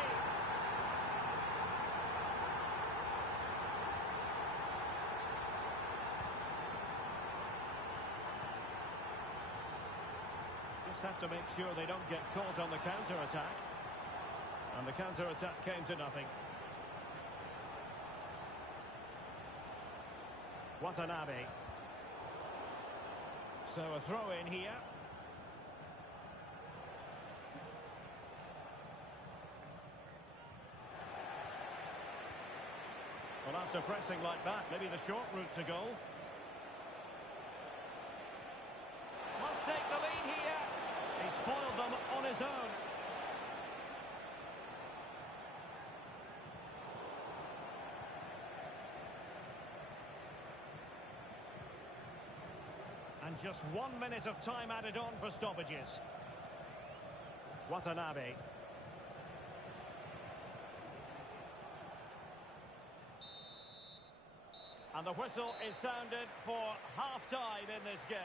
Just have to make sure they don't get caught on the counter-attack. And the counter-attack came to nothing. Watanabe. So a throw-in here. Well, after pressing like that, maybe the short route to goal. Must take the lead here. He's foiled them on his own. And just 1 minute of time added on for stoppages. Watanabe. And the whistle is sounded for half-time in this game.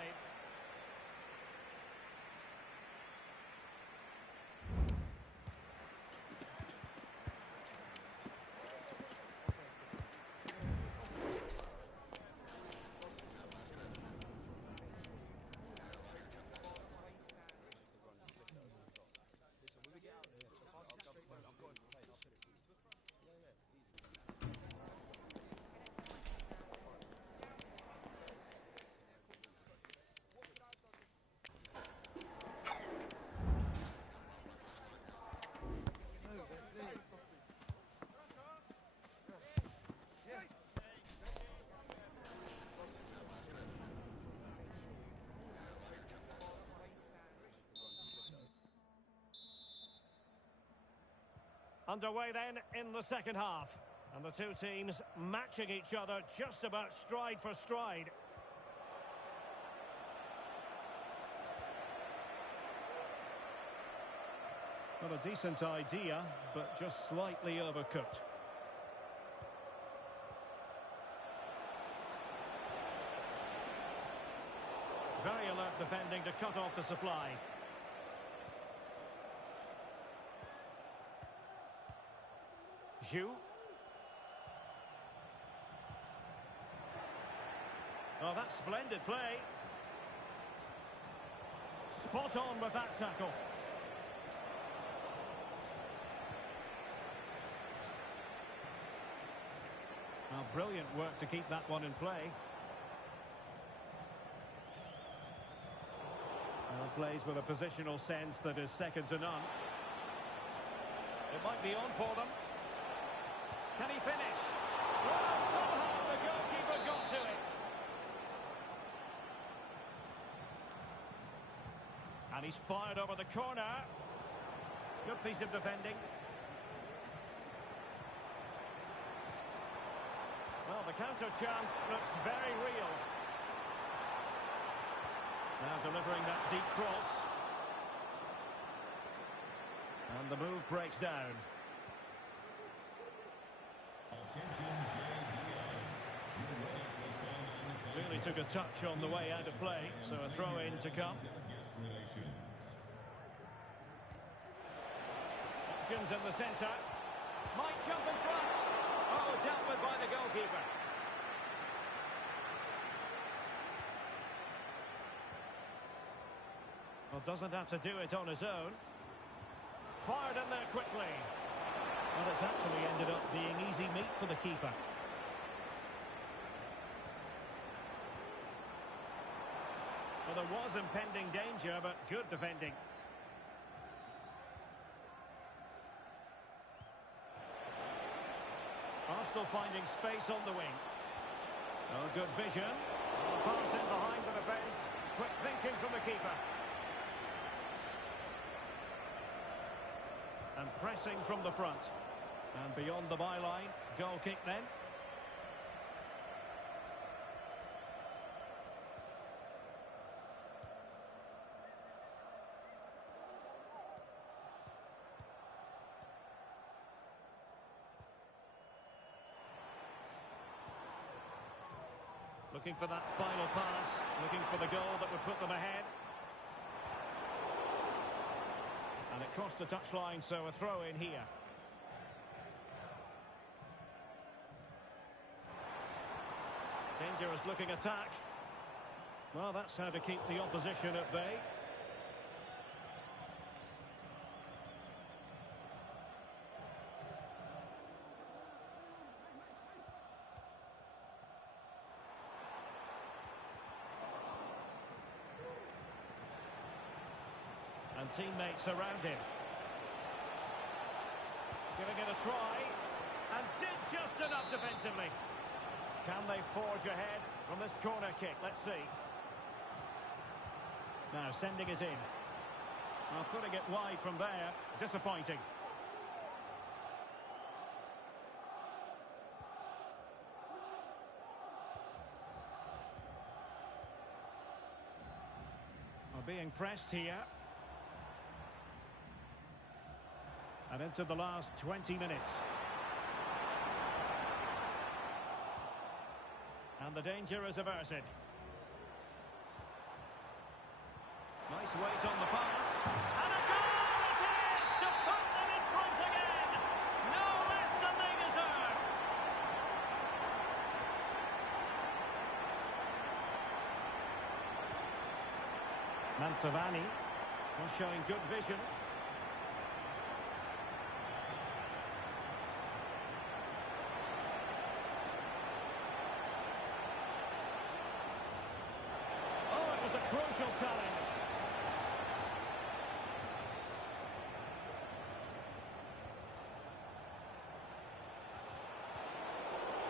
Underway then in the second half. And the two teams matching each other just about stride for stride. Not a decent idea, but just slightly overcooked. Very alert defending to cut off the supply. Zhu. Oh, that's splendid play. Spot on with that tackle. Now, brilliant work to keep that one in play. Well, plays with a positional sense that is second to none. It might be on for them. Can he finish? Well, somehow the goalkeeper got to it. And he's fired over the corner. Good piece of defending. Well, the counter chance looks very real. Now delivering that deep cross. And the move breaks down. Really took a touch on the way out of play, so a throw-in to come. Options in the centre. Might jump in front. Oh, dealt with by the goalkeeper. Well, doesn't have to do it on his own. Fired in there quickly. Well, it's actually ended up being easy meat for the keeper. Well, there was impending danger, but good defending. Arsenal finding space on the wing. Oh, good vision. Pass in behind the defence. Quick thinking from the keeper. And pressing from the front. And beyond the byline. Goal kick then. Looking for that final pass, looking for the goal that would put them ahead. And it crossed the touchline, so a throw in here. Dangerous looking attack. Well, that's how to keep the opposition at bay. And teammates around him. Giving it a try. And did just enough defensively. Can they forge ahead from this corner kick? Let's see. Now sending it in. Well, putting it wide from there. Disappointing. Well, being pressed here. And into the last 20 minutes. And the danger is averted. Nice weight on the pass. And a goal it is to put them in front again. No less than they deserve. Mantovani was showing good vision. Crucial challenge.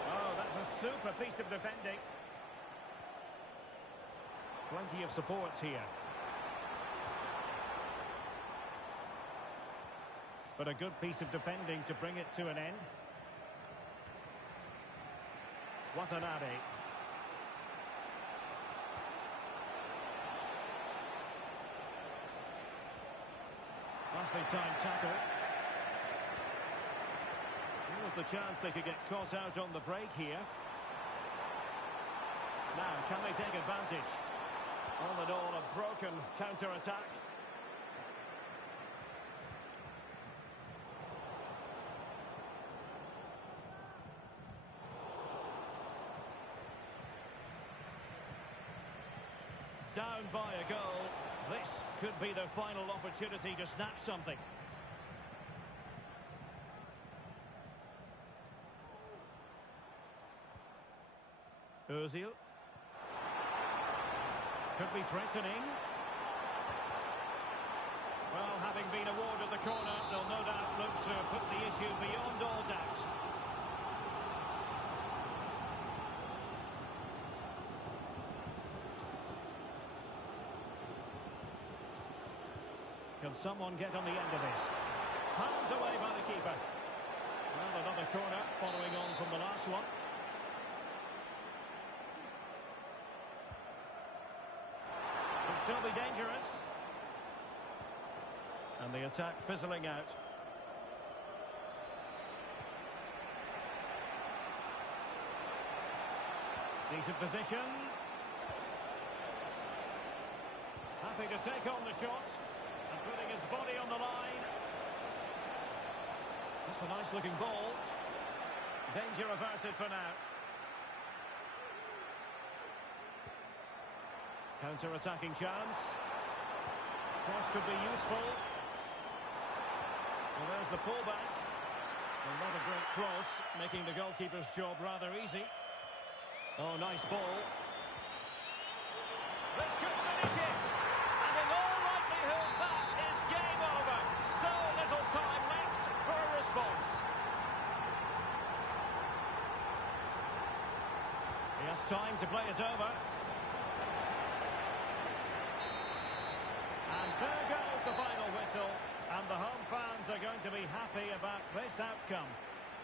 Oh, that's a super piece of defending. Plenty of support here. But a good piece of defending to bring it to an end. Watanabe. Nicely timed tackle. Here was the chance they could get caught out on the break here. Now, can they take advantage? All in all, a broken counter-attack. Down by a goal. This could be their final opportunity to snatch something. Ozil. Could be threatening. Well, having been awarded the corner, they'll no doubt look to put the issue beyond all doubt. Can someone get on the end of this? Handed away by the keeper. Well, another corner following on from the last one. Could still be dangerous. And the attack fizzling out. Decent position. Happy to take on the shot. And putting his body on the line. That's a nice looking ball. Danger averted for now. Counter-attacking chance. Cross could be useful. Well, there's the pullback. Well, not a great cross, making the goalkeeper's job rather easy. Oh, nice ball. This could finish it. And in all likelihood, that is game over. So little time left for a response. He has time to play it over. And there goes the final whistle. And the home fans are going to be happy about this outcome.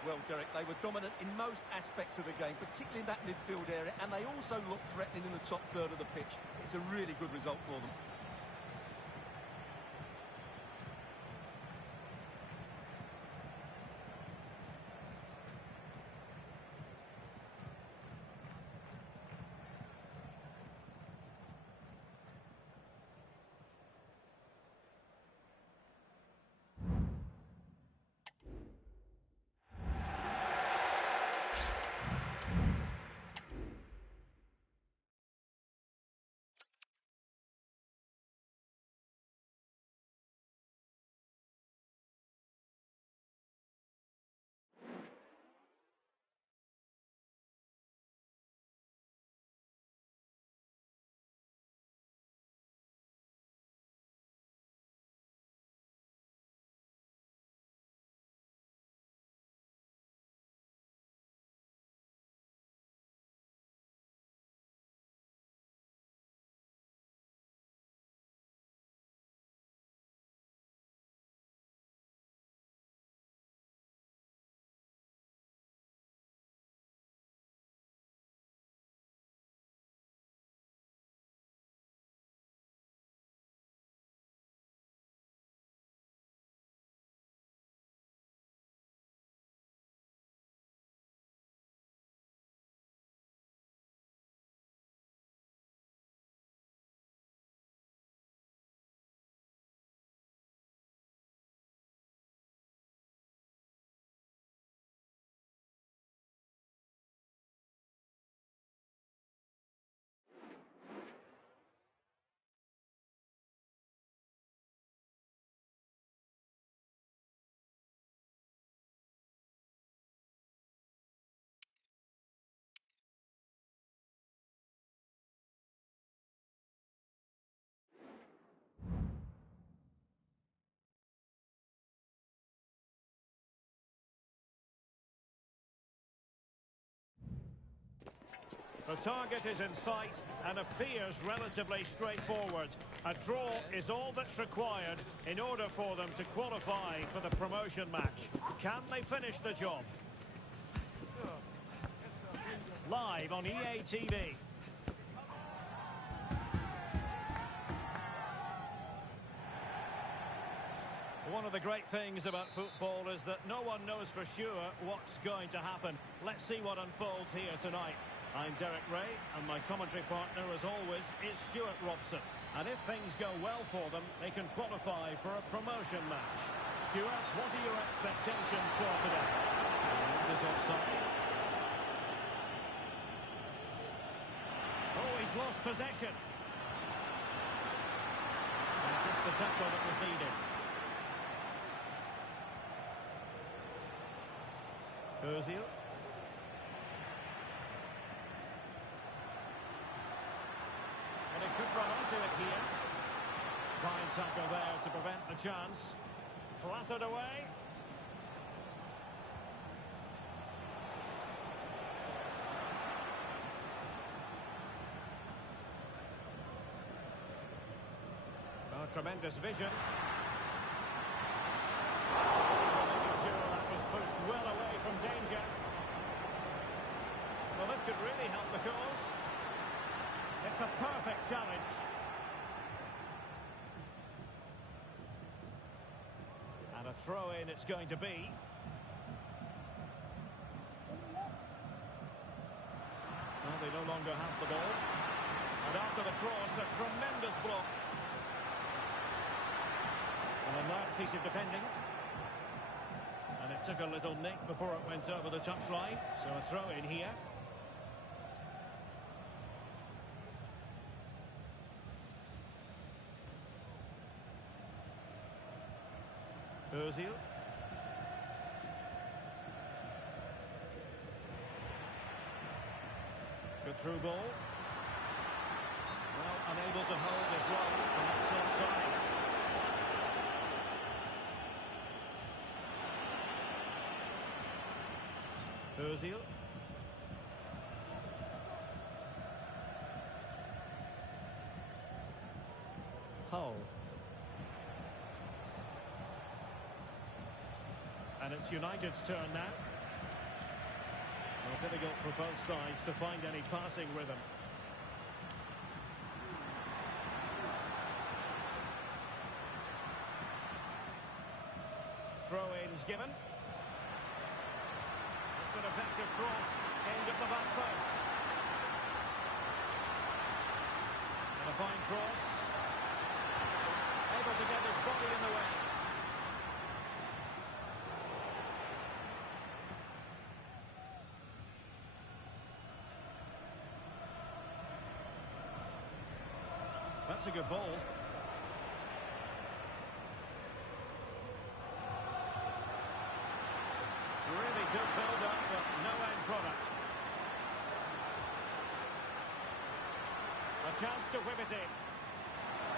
Well, Derek, they were dominant in most aspects of the game, particularly in that midfield area, and they also looked threatening in the top third of the pitch. It's a really good result for them. The target is in sight and appears relatively straightforward. A draw is all that's required in order for them to qualify for the promotion match. Can they finish the job? Live on EA TV. One of the great things about football is that no one knows for sure what's going to happen. Let's see what unfolds here tonight. I'm Derek Ray, and my commentary partner, as always, is Stuart Robson. And if things go well for them, they can qualify for a promotion match. Stuart, what are your expectations for today? It is offside. Oh, he's lost possession. And just the tackle that was needed. Ozil. Well, he could run onto it here. Fine tackle there to prevent the chance. Clattered away. Oh, tremendous vision. could really help the cause. It's a perfect challenge. And a throw-in it's going to be. Well, they no longer have the ball. And after the cross, a tremendous block. And a large piece of defending. And it took a little nick before it went over the touchline. So a throw-in here. Ozil. Good through ball. Well, unable to hold his run, and that's offside. Ozil. Hull. And it's United's turn now. Well, difficult for both sides to find any passing rhythm. Throw-ins given. It's an effective cross aimed at the back post. And a fine cross. Able to get his body in the way. That's a good ball. Really good build-up, but no end product. A chance to whip it in.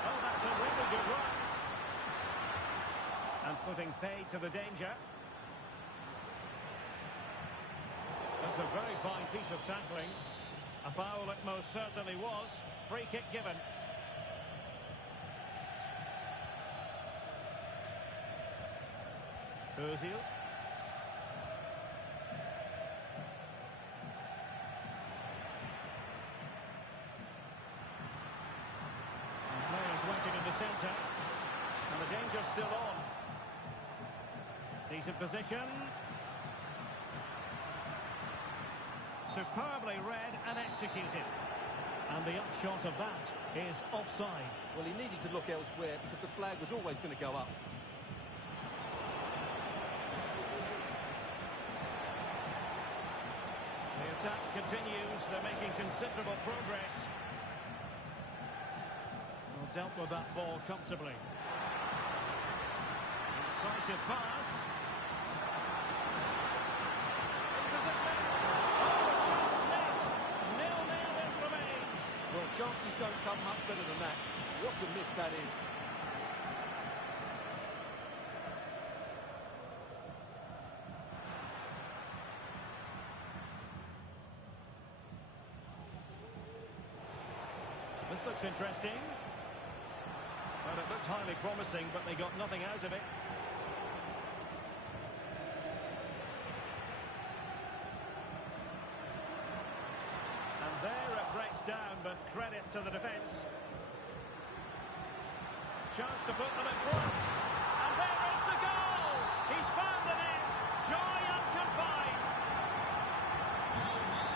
Oh, that's a really good run. And putting pay to the danger. That's a very fine piece of tackling. A foul it most certainly was. Free kick given. Ozil. Players waiting in the centre. And the danger's still on. Decent position. Superbly read and executed. And the upshot of that is offside. Well, he needed to look elsewhere because the flag was always going to go up. The attack continues. They're making considerable progress. Well, dealt with that ball comfortably. Incisive pass. In position. Oh, chance missed. 0-0 it remains. Well, chances don't come much better than that. What a miss that is. This looks interesting. Well, it looks highly promising, but they got nothing out of it. And there it breaks down, but credit to the defence. Chance to put them in front. And there is the goal! He's found the net! Joy unconfined!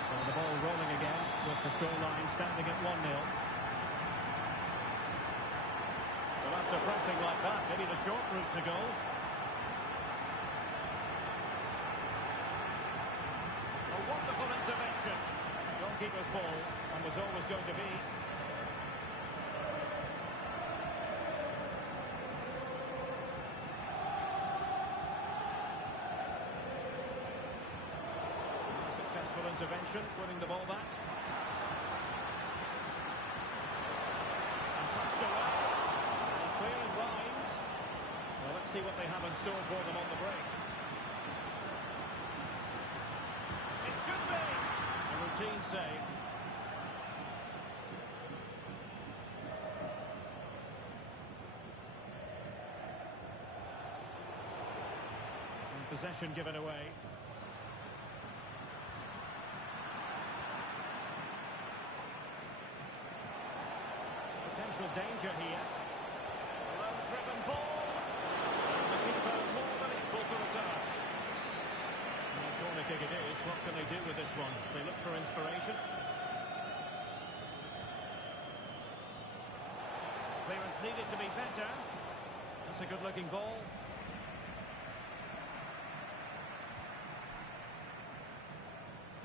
So the ball rolling again, with the scoreline standing at 1-0. Well, after pressing like that, maybe the short route to goal. A wonderful intervention. Goalkeeper's ball, and was always going to be. A successful intervention, winning the ball back. And passed away. Clear as lines. Well, let's see what they have in store for them on the break. It should be! A routine save. And possession given away. of danger here. Low-driven ball. And the keeper more than equal to the task. And the corner kick it is. What can they do with this one? They look for inspiration. Clearance needed to be better. That's a good-looking ball.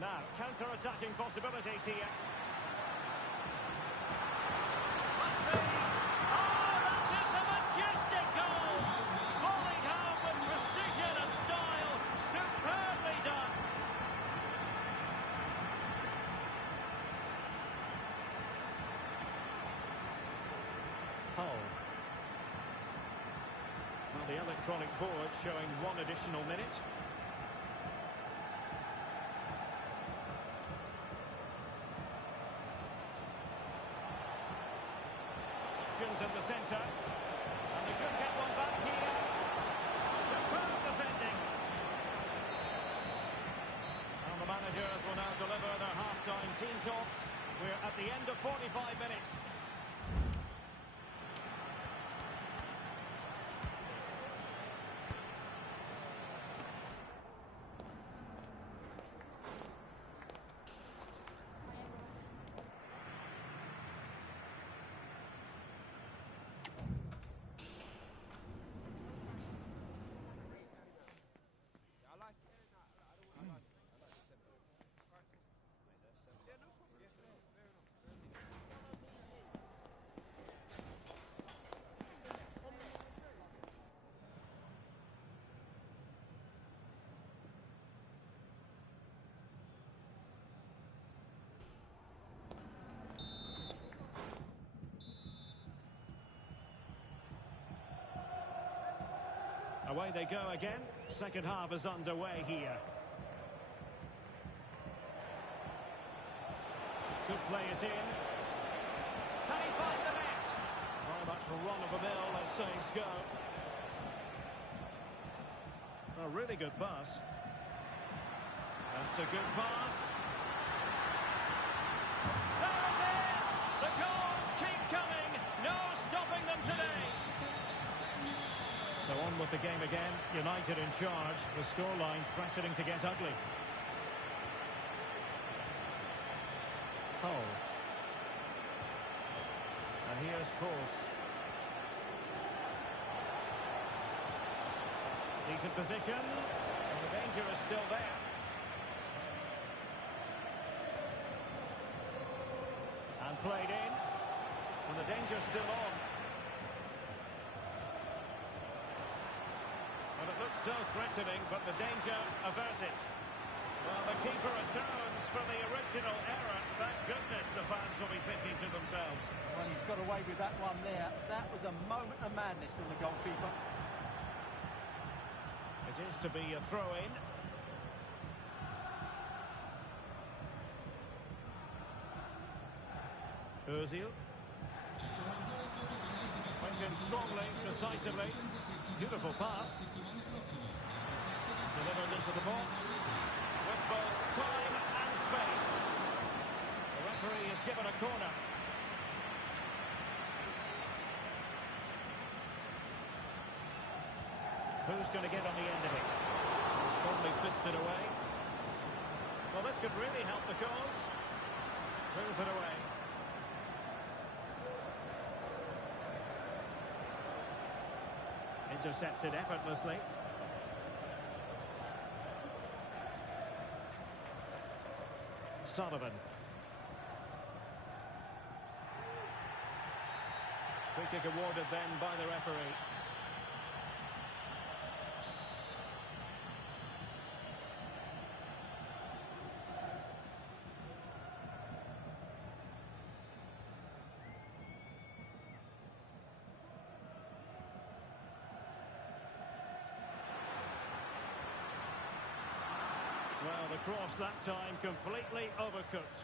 Now, counter-attacking possibilities here. Must be. Oh, that is a majestic goal! Volleyed home with precision and style. Superbly done. Hull. Well, the electronic board showing one additional minute. In the centre, and they could get one back here. Superb defending. And the managers will now deliver their half-time team talks. We're at the end of 45 minutes. Away they go again. Second half is underway here. Could play it in. Can he find the net? Very much run-of-the-mill as saves go. A really good pass. That's a good pass. There it is! The goals keep coming. No stopping them today. So on with the game again. United in charge. The scoreline threatening to get ugly. Hull. And here's Kroos. Decent position. And the danger is still there. And played in. And the danger's still on. And it looks so threatening, but the danger averted. Well, the keeper atones for the original error. Thank goodness the fans will be thinking to themselves. Well, he's got away with that one there. That was a moment of madness from the goalkeeper. It is to be a throw-in. Ozil. Went in strongly, decisively. Beautiful pass. Delivered into the box. With both time and space. The referee is given a corner. Who's going to get on the end of it? Strongly fisted away. Well, this could really help the cause. Moves it away. Intercepted effortlessly. Sullivan. Free kick awarded then by the referee. Well, the cross that time completely overcooked.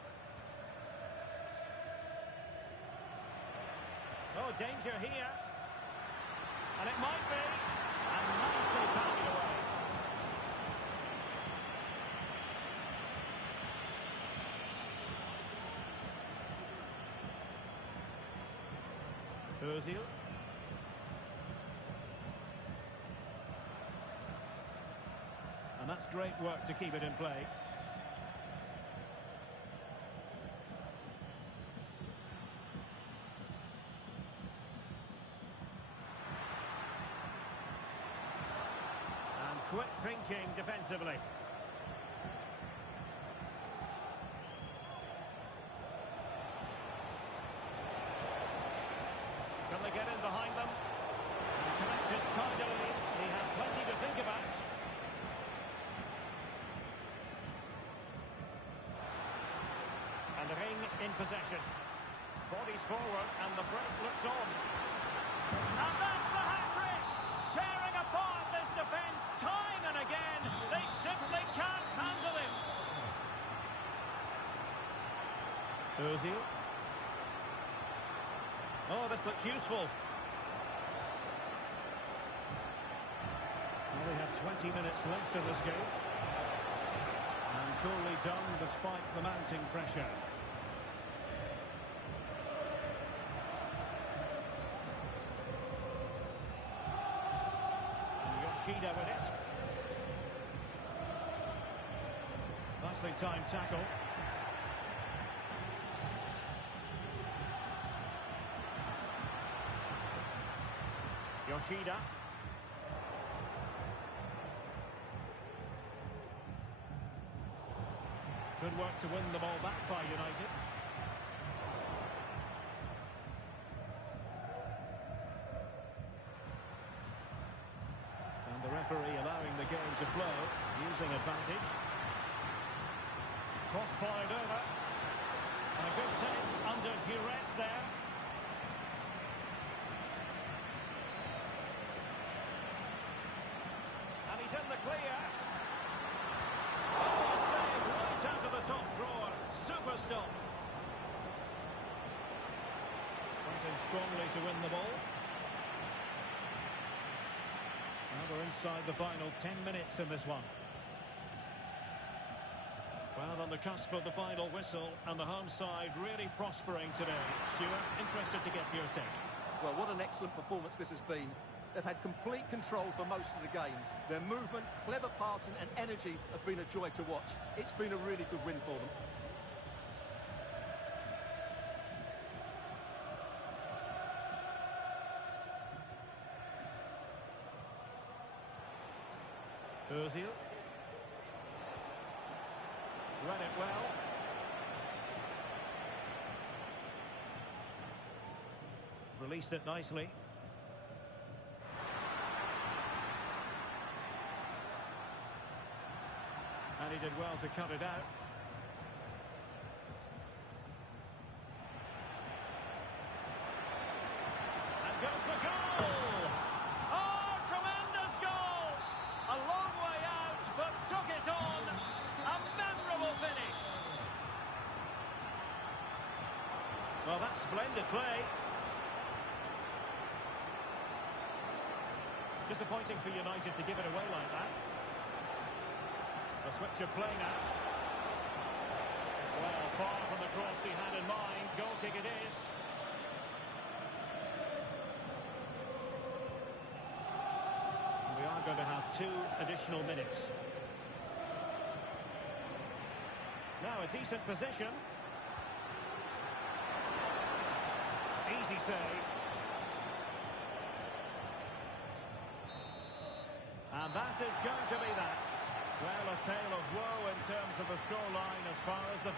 Oh, danger here. And it might be. And nicely parried away. Ozil. And that's great work to keep it in play. And quick thinking defensively. Can they get in behind them? And connect it tidily. He had plenty to think about. And the ring in possession. Bodies forward and the break looks on. And that's the hat-trick! Tearing apart this defence time and again. They simply can't handle him. Ozil. Oh, this looks useful. Well, we have 20 minutes left in this game. And coolly done despite the mounting pressure. And Yoshida with it. Nicely timed tackle. Yoshida. Good work to win the ball back by United. And the referee allowing the game to flow, using advantage. Cross fired over. And a good take under duress there. He's in the clear. Oh, save right out of the top drawer. Super stop. Fighting strongly to win the ball. Now we're inside the final 10 minutes in this one. Well, on the cusp of the final whistle, and the home side really prospering today. Stuart, interested to get your take. Well, what an excellent performance this has been. They've had complete control for most of the game. Their movement, clever passing and energy have been a joy to watch. It's been a really good win for them. Ozil. Read it well. Released it nicely. And he did well to cut it out. And goes for goal! Oh, tremendous goal! A long way out, but took it on. A memorable finish. Well, that's splendid play. Disappointing for United to give it away like that. A switch of play now. Well, far from the cross he had in mind. Goal kick it is. We are going to have 2 additional minutes. Now a decent position. Easy save. And that is going to be that. Well, a tale of woe in terms of the scoreline as far as the...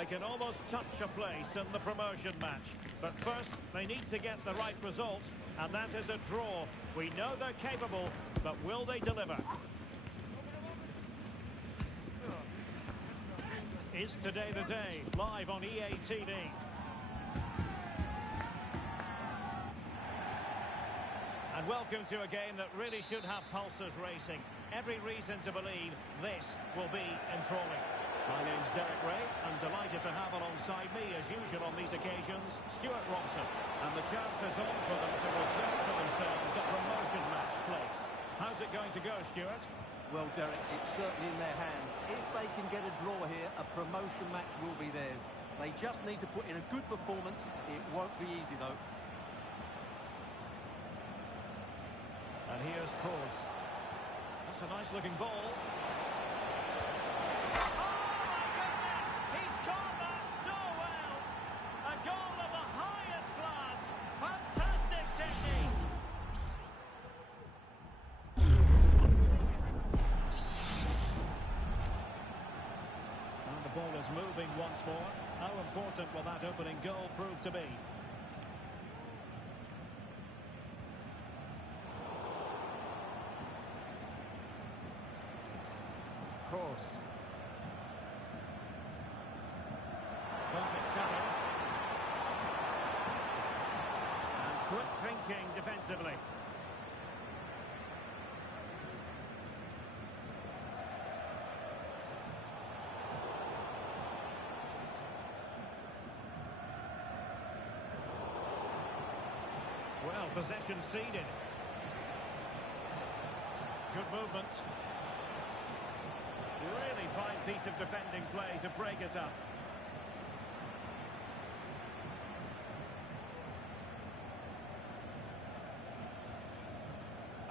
They can almost touch a place in the promotion match. But first, they need to get the right result, and that is a draw. We know they're capable, but will they deliver? Is today the day, live on EA TV. And welcome to a game that really should have pulses racing. Every reason to believe this will be enthralling. My name's Derek Ray. I'm delighted to have alongside me, as usual on these occasions, Stuart Robson. And the chance is on for them to reserve for themselves a promotion match place. How's it going to go, Stuart? Well, Derek, it's certainly in their hands. If they can get a draw here, a promotion match will be theirs. They just need to put in a good performance. It won't be easy, though. And here's Kroos. That's a nice-looking ball. Oh, my goodness! He's caught that so well! A goal of the highest class! Fantastic technique! And the ball is moving once more. How important will that opening goal prove to be? Kroos. Perfect challenge. And quick thinking defensively. Well, possession ceded. Good movement. Really fine piece of defending play to break us up.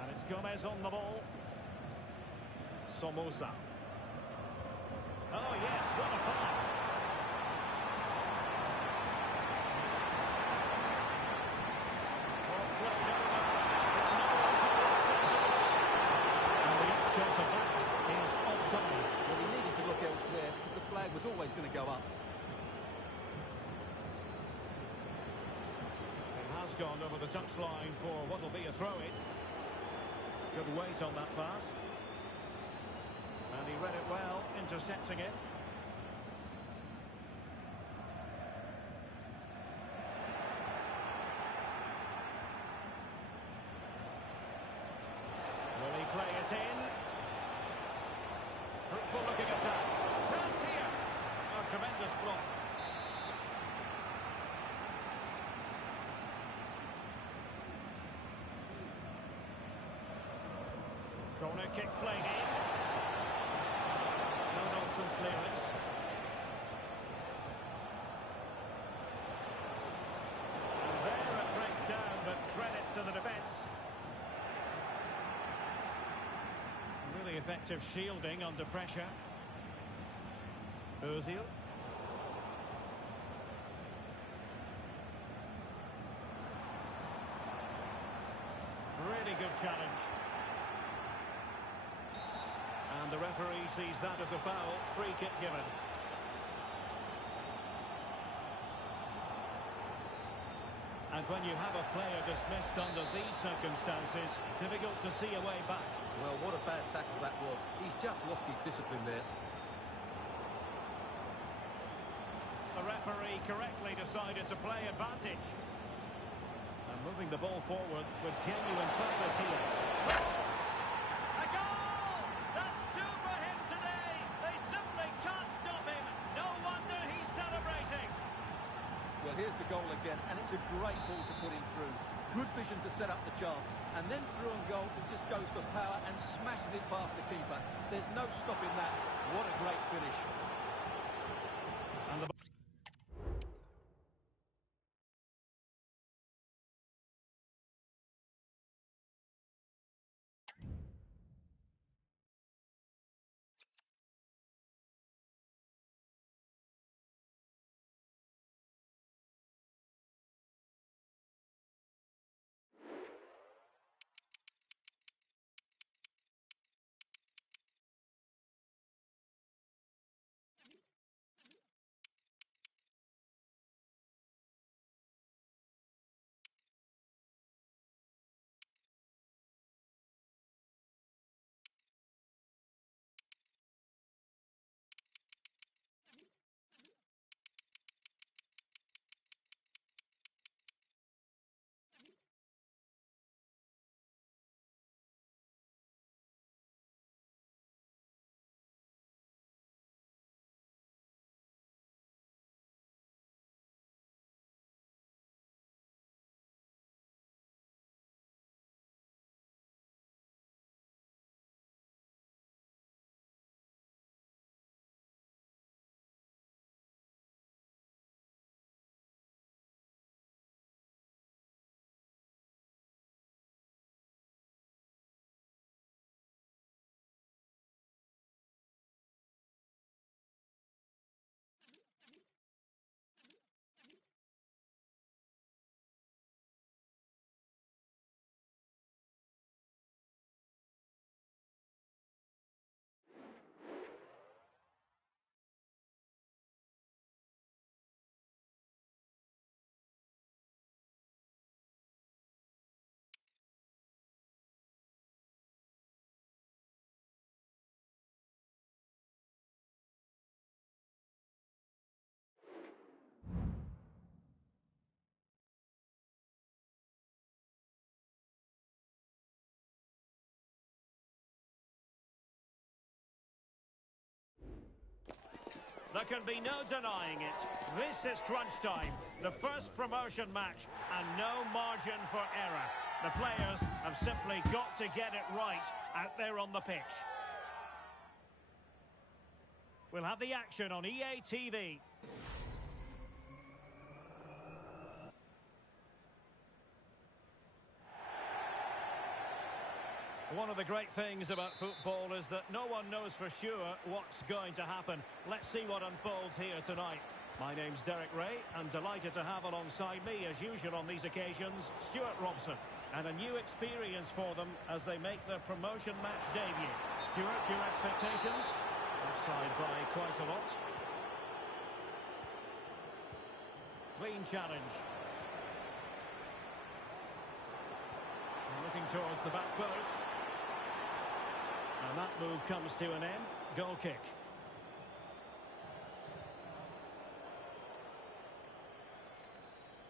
And it's Gomez on the ball. Somoza. Oh yes, what a pass. Cross played over. And the upshot of that is offside. Well, he needed to look elsewhere because the flag was always going to go up. It has gone over the touchline for what will be a throw-in. Good weight on that pass. And he read it well, intercepting it. Will he play it in? Fruitful looking attack. Chance here. A tremendous block. Corner kick played in. No nonsense clearance. And there it breaks down, but credit to the defence. Really effective shielding under pressure. Ozil. Really good challenge. And the referee sees that as a foul. Free kick given. And when you have a player dismissed under these circumstances, difficult to see a way back. Well, what a bad tackle that was. He's just lost his discipline there. The referee correctly decided to play advantage. And moving the ball forward with genuine purpose here. A goal! That's two for him today. They simply can't stop him. No wonder he's celebrating. Well, here's the goal again, and it's a great ball to put him through. Good vision to set up the chance. And then through and goal, he just goes for power and smashes it past the keeper. There's no stopping that. What a great finish. And the There can be no denying it. This is crunch time. The first promotion match and no margin for error. The players have simply got to get it right out there on the pitch. We'll have the action on EA TV. One of the great things about football is that no one knows for sure what's going to happen. Let's see what unfolds here tonight. My name's Derek Ray. I'm delighted to have alongside me, as usual on these occasions, Stuart Robson. And a new experience for them as they make their promotion match debut. Stuart, your expectations? Offside by quite a lot. Clean challenge. And looking towards the back post. And that move comes to an end. Goal kick.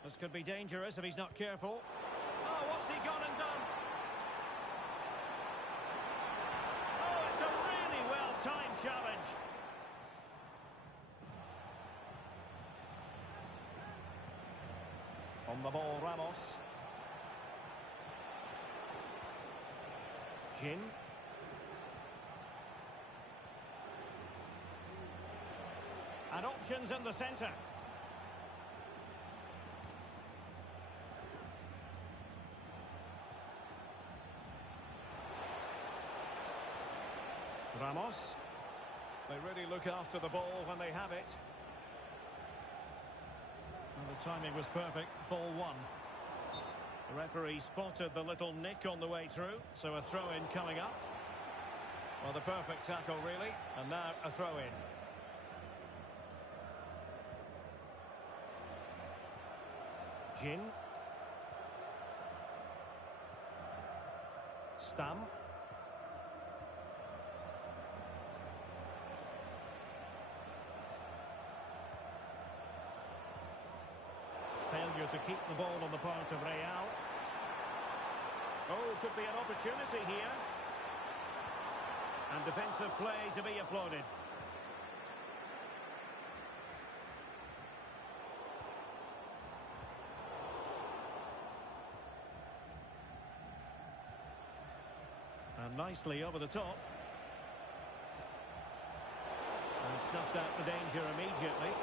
This could be dangerous if he's not careful. Oh, what's he gone and done? Oh, it's a really well-timed challenge. On the ball, Ramos. Jin. And options in the centre. Ramos. They really look after the ball when they have it. And the timing was perfect. Ball one. The referee spotted the little nick on the way through, so a throw-in coming up. Well, the perfect tackle, really. And now a throw-in. Jin. Stam. Failure to keep the ball on the part of Real. Oh, could be an opportunity here. And defensive play to be applauded. And nicely over the top. And snuffed out the danger immediately.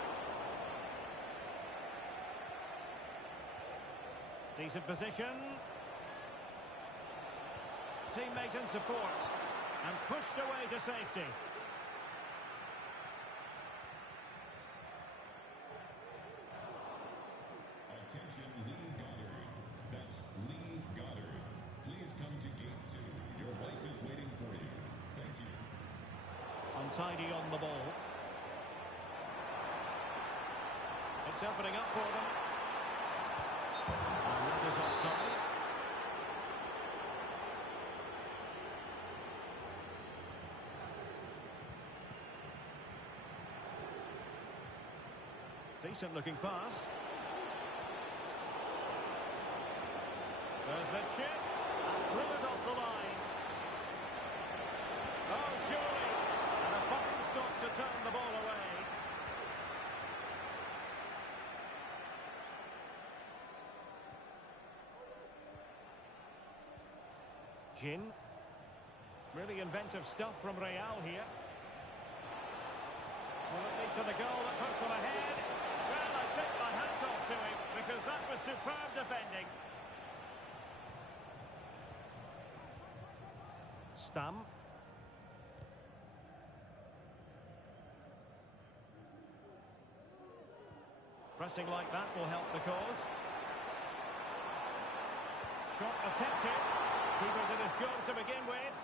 Decent position. Teammate in support. And pushed away to safety. Attention, Lee Goddard. That's Lee Goddard. Please come to gate 2. Your wife is waiting for you. Thank you. Untidy on the ball. It's opening up for them. And that is offside. Decent looking pass. There's the chip. And threw it off the line. Oh, surely. And a fine stop to turn the ball away. Jin. Really inventive stuff from Real here. Will it lead to the goal that puts them ahead? Well, I take my hat off to him because that was superb defending. Stam. Pressing like that will help the cause. Shot attempted. Keeper did his job to begin with.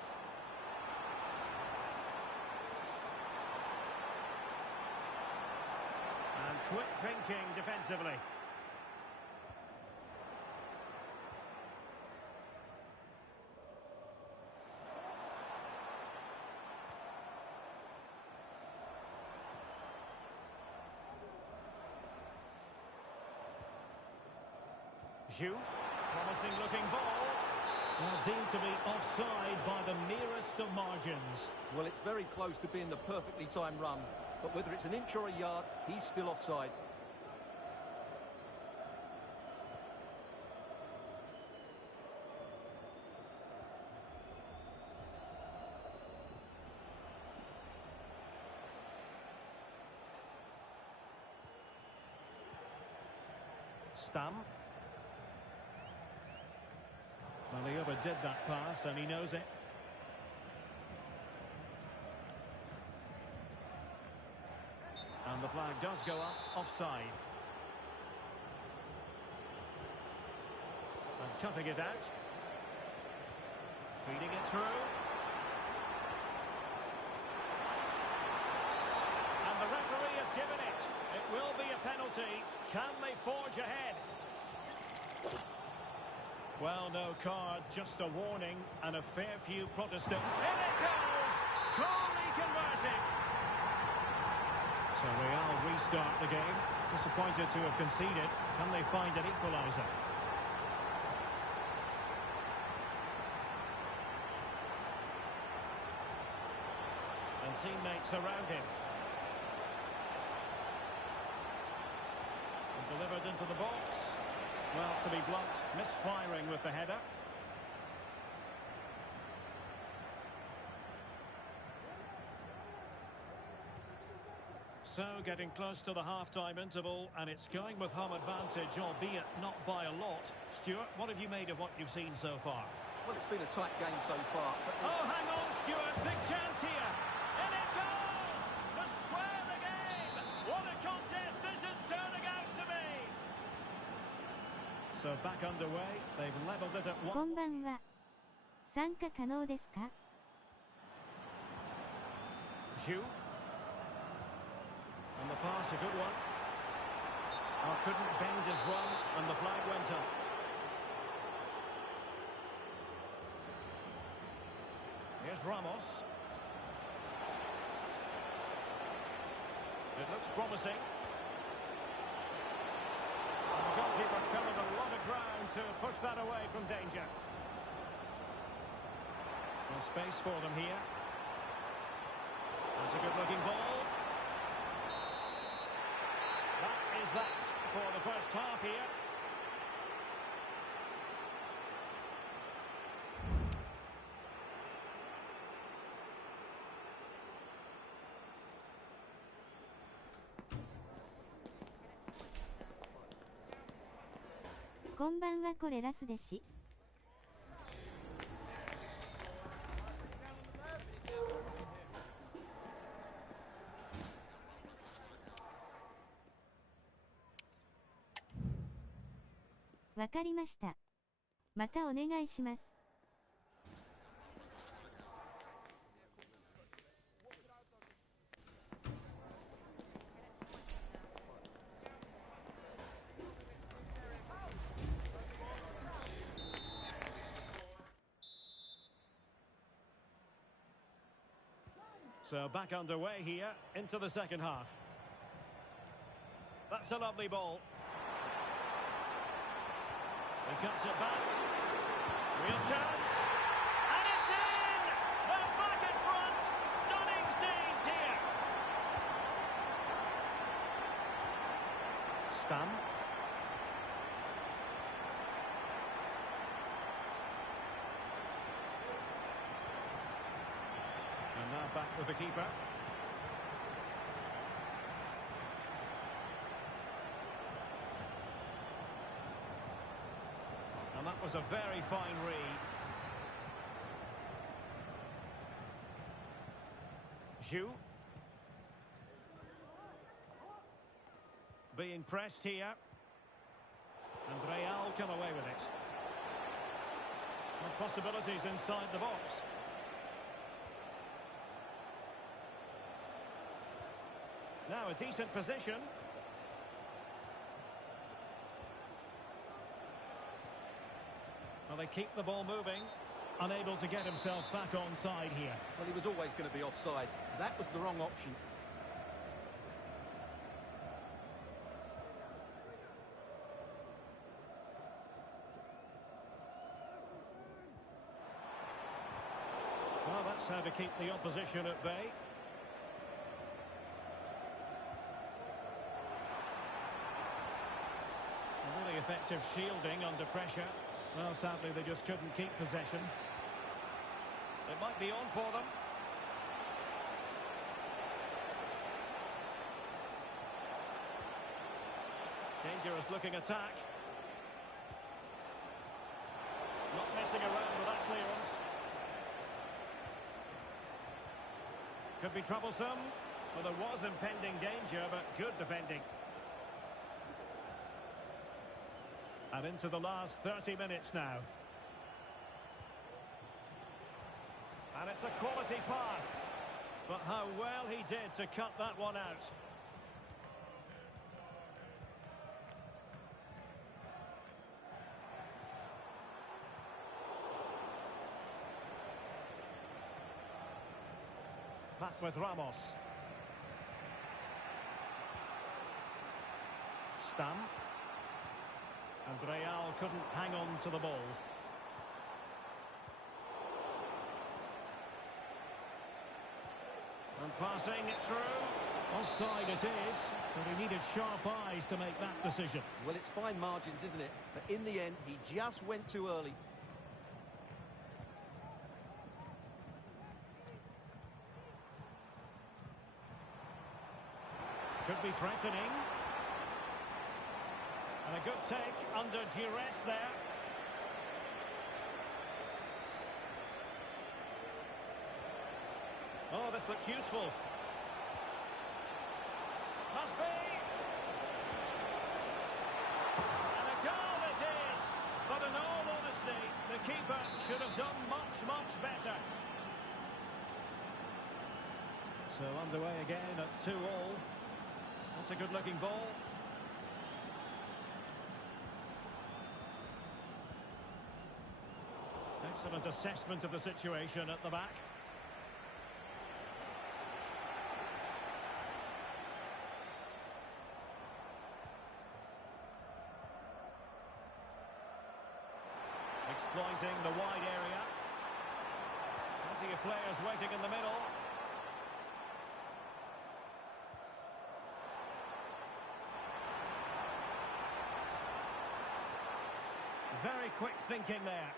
And quick thinking defensively. Zhu, promising looking ball. Well, deemed to be offside by the merest of margins. Well, it's very close to being the perfectly timed run. but whether it's an inch or a yard, he's still offside. Stam. Well, he overdid that pass and he knows it. And the flag does go up, offside. And cutting it out. Feeding it through. And the referee has given it. It will be a penalty. Can they forge ahead? Well, no card, just a warning and a fair few protesting. In it goes! Coolly converting. So Real restart the game. Disappointed to have conceded. Can they find an equaliser? And teammates around him. Delivered into the box. Well, to be blunt, misfiring with the header. So, getting close to the half-time interval, and it's going with home advantage, albeit not by a lot. Stuart, what have you made of what you've seen so far? Well, it's been a tight game so far. But oh, hang on, Stuart. Big chance here. And it goes! To square the game! What a contest this is turning out to be! So back underway, they've levelled it at one. こんばんは。参加可能ですか? Zhu. And the pass, a good one. Oh, couldn't bend his run, and the flag went up. Here's Ramos. It looks promising. And the goalkeeper covered a lot of ground to push that away from danger. No space for them here. That's a good-looking ball. That is that for the first half here.こんばんは、これラスでし。わかりました。またお願いします。So back underway here into the second half. That's a lovely ball. He cuts it back. Real chance. And it's in! They're back in front. Stunning scenes here. Stam. And now back with the keeper. And that was a very fine read. Zhu. Being pressed here. And Real come away with it. And possibilities inside the box. Now a decent position. Well, they keep the ball moving, unable to get himself back onside here. Well, he was always going to be offside. That was the wrong option. Well, that's how to keep the opposition at bay. effective shielding under pressure. Well, sadly, they just couldn't keep possession. It might be on for them. Dangerous looking attack. Not messing around with that clearance. Could be troublesome. Well, there was impending danger, but good defending. And into the last 30 minutes now. And it's a quality pass. But how well he did to cut that one out. Back with Ramos. Stamp. And Real couldn't hang on to the ball. And passing it through. Offside it is, but he needed sharp eyes to make that decision. Well, it's fine margins, isn't it? But in the end, he just went too early. Could be threatening. And a good take under duress there. Oh, this looks useful. Must be. And a goal it is. But in all honesty, the keeper should have done much, much better. So underway again at 2-2. That's a good-looking ball. Excellent assessment of the situation at the back. Exploiting the wide area. Plenty of players waiting in the middle. Very quick thinking there.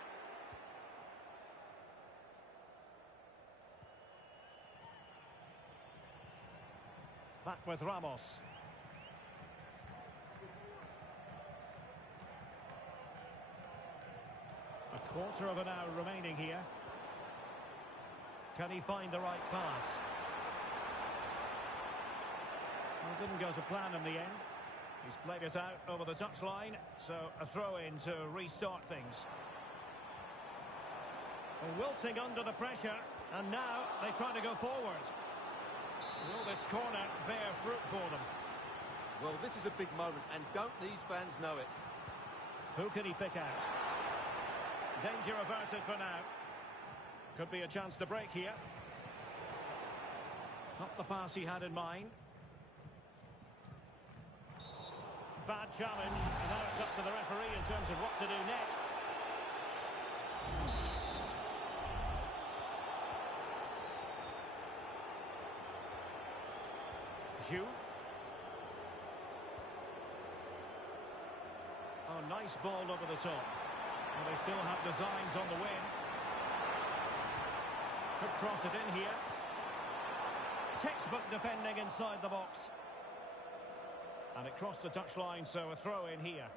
Back with Ramos. A quarter of an hour remaining here. Can he find the right pass? Well, it didn't go to plan in the end. He's played it out over the touchline, so a throw-in to restart things. Wilting under the pressure, and now they try to go forward. Will this corner bear fruit for them? Well, this is a big moment, and don't these fans know it? Who can he pick out? Danger averted for now. Could be a chance to break here. Not the pass he had in mind. Bad challenge, and now it's up to the referee in terms of what to do next. Zhu. Oh, nice ball over the top. Well, they still have designs on the win. Could cross it in here. Textbook defending inside the box. And it crossed the touchline, so a throw in here.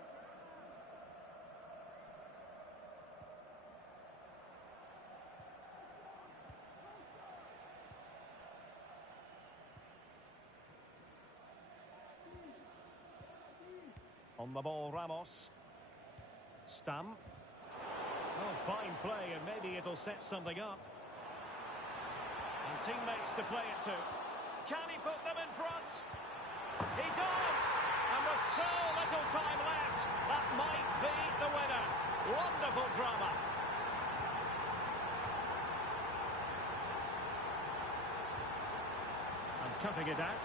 On the ball, Ramos. Stamp. Oh, fine play, and maybe it'll set something up. And teammates to play it to. Can he put them in front? He does! And with so little time left, that might be the winner. Wonderful drama. And cutting it out.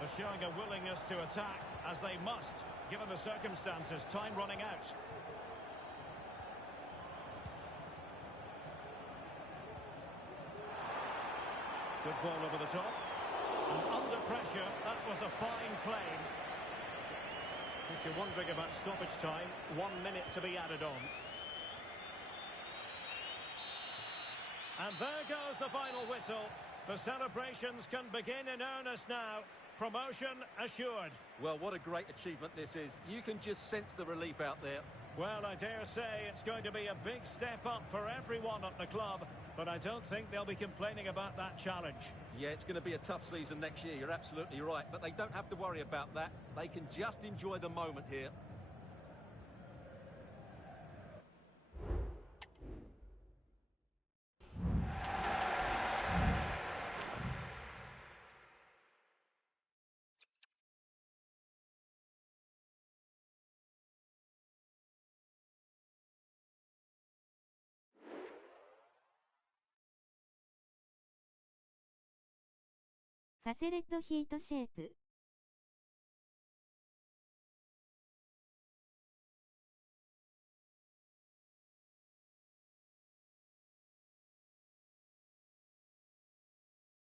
They're showing a willingness to attack, as they must, given the circumstances. Time running out. Good ball over the top. And under pressure, that was a fine claim. If you're wondering about stoppage time, 1 minute to be added on. And there goes the final whistle. The celebrations can begin in earnest now. Promotion assured. Well, what a great achievement this is. You can just sense the relief out there. Well, I dare say it's going to be a big step up for everyone at the club, but I don't think they'll be complaining about that challenge. Yeah, it's going to be a tough season next year, you're absolutely right, but they don't have to worry about that. They can just enjoy the moment here.カセレットヒートシェイプ。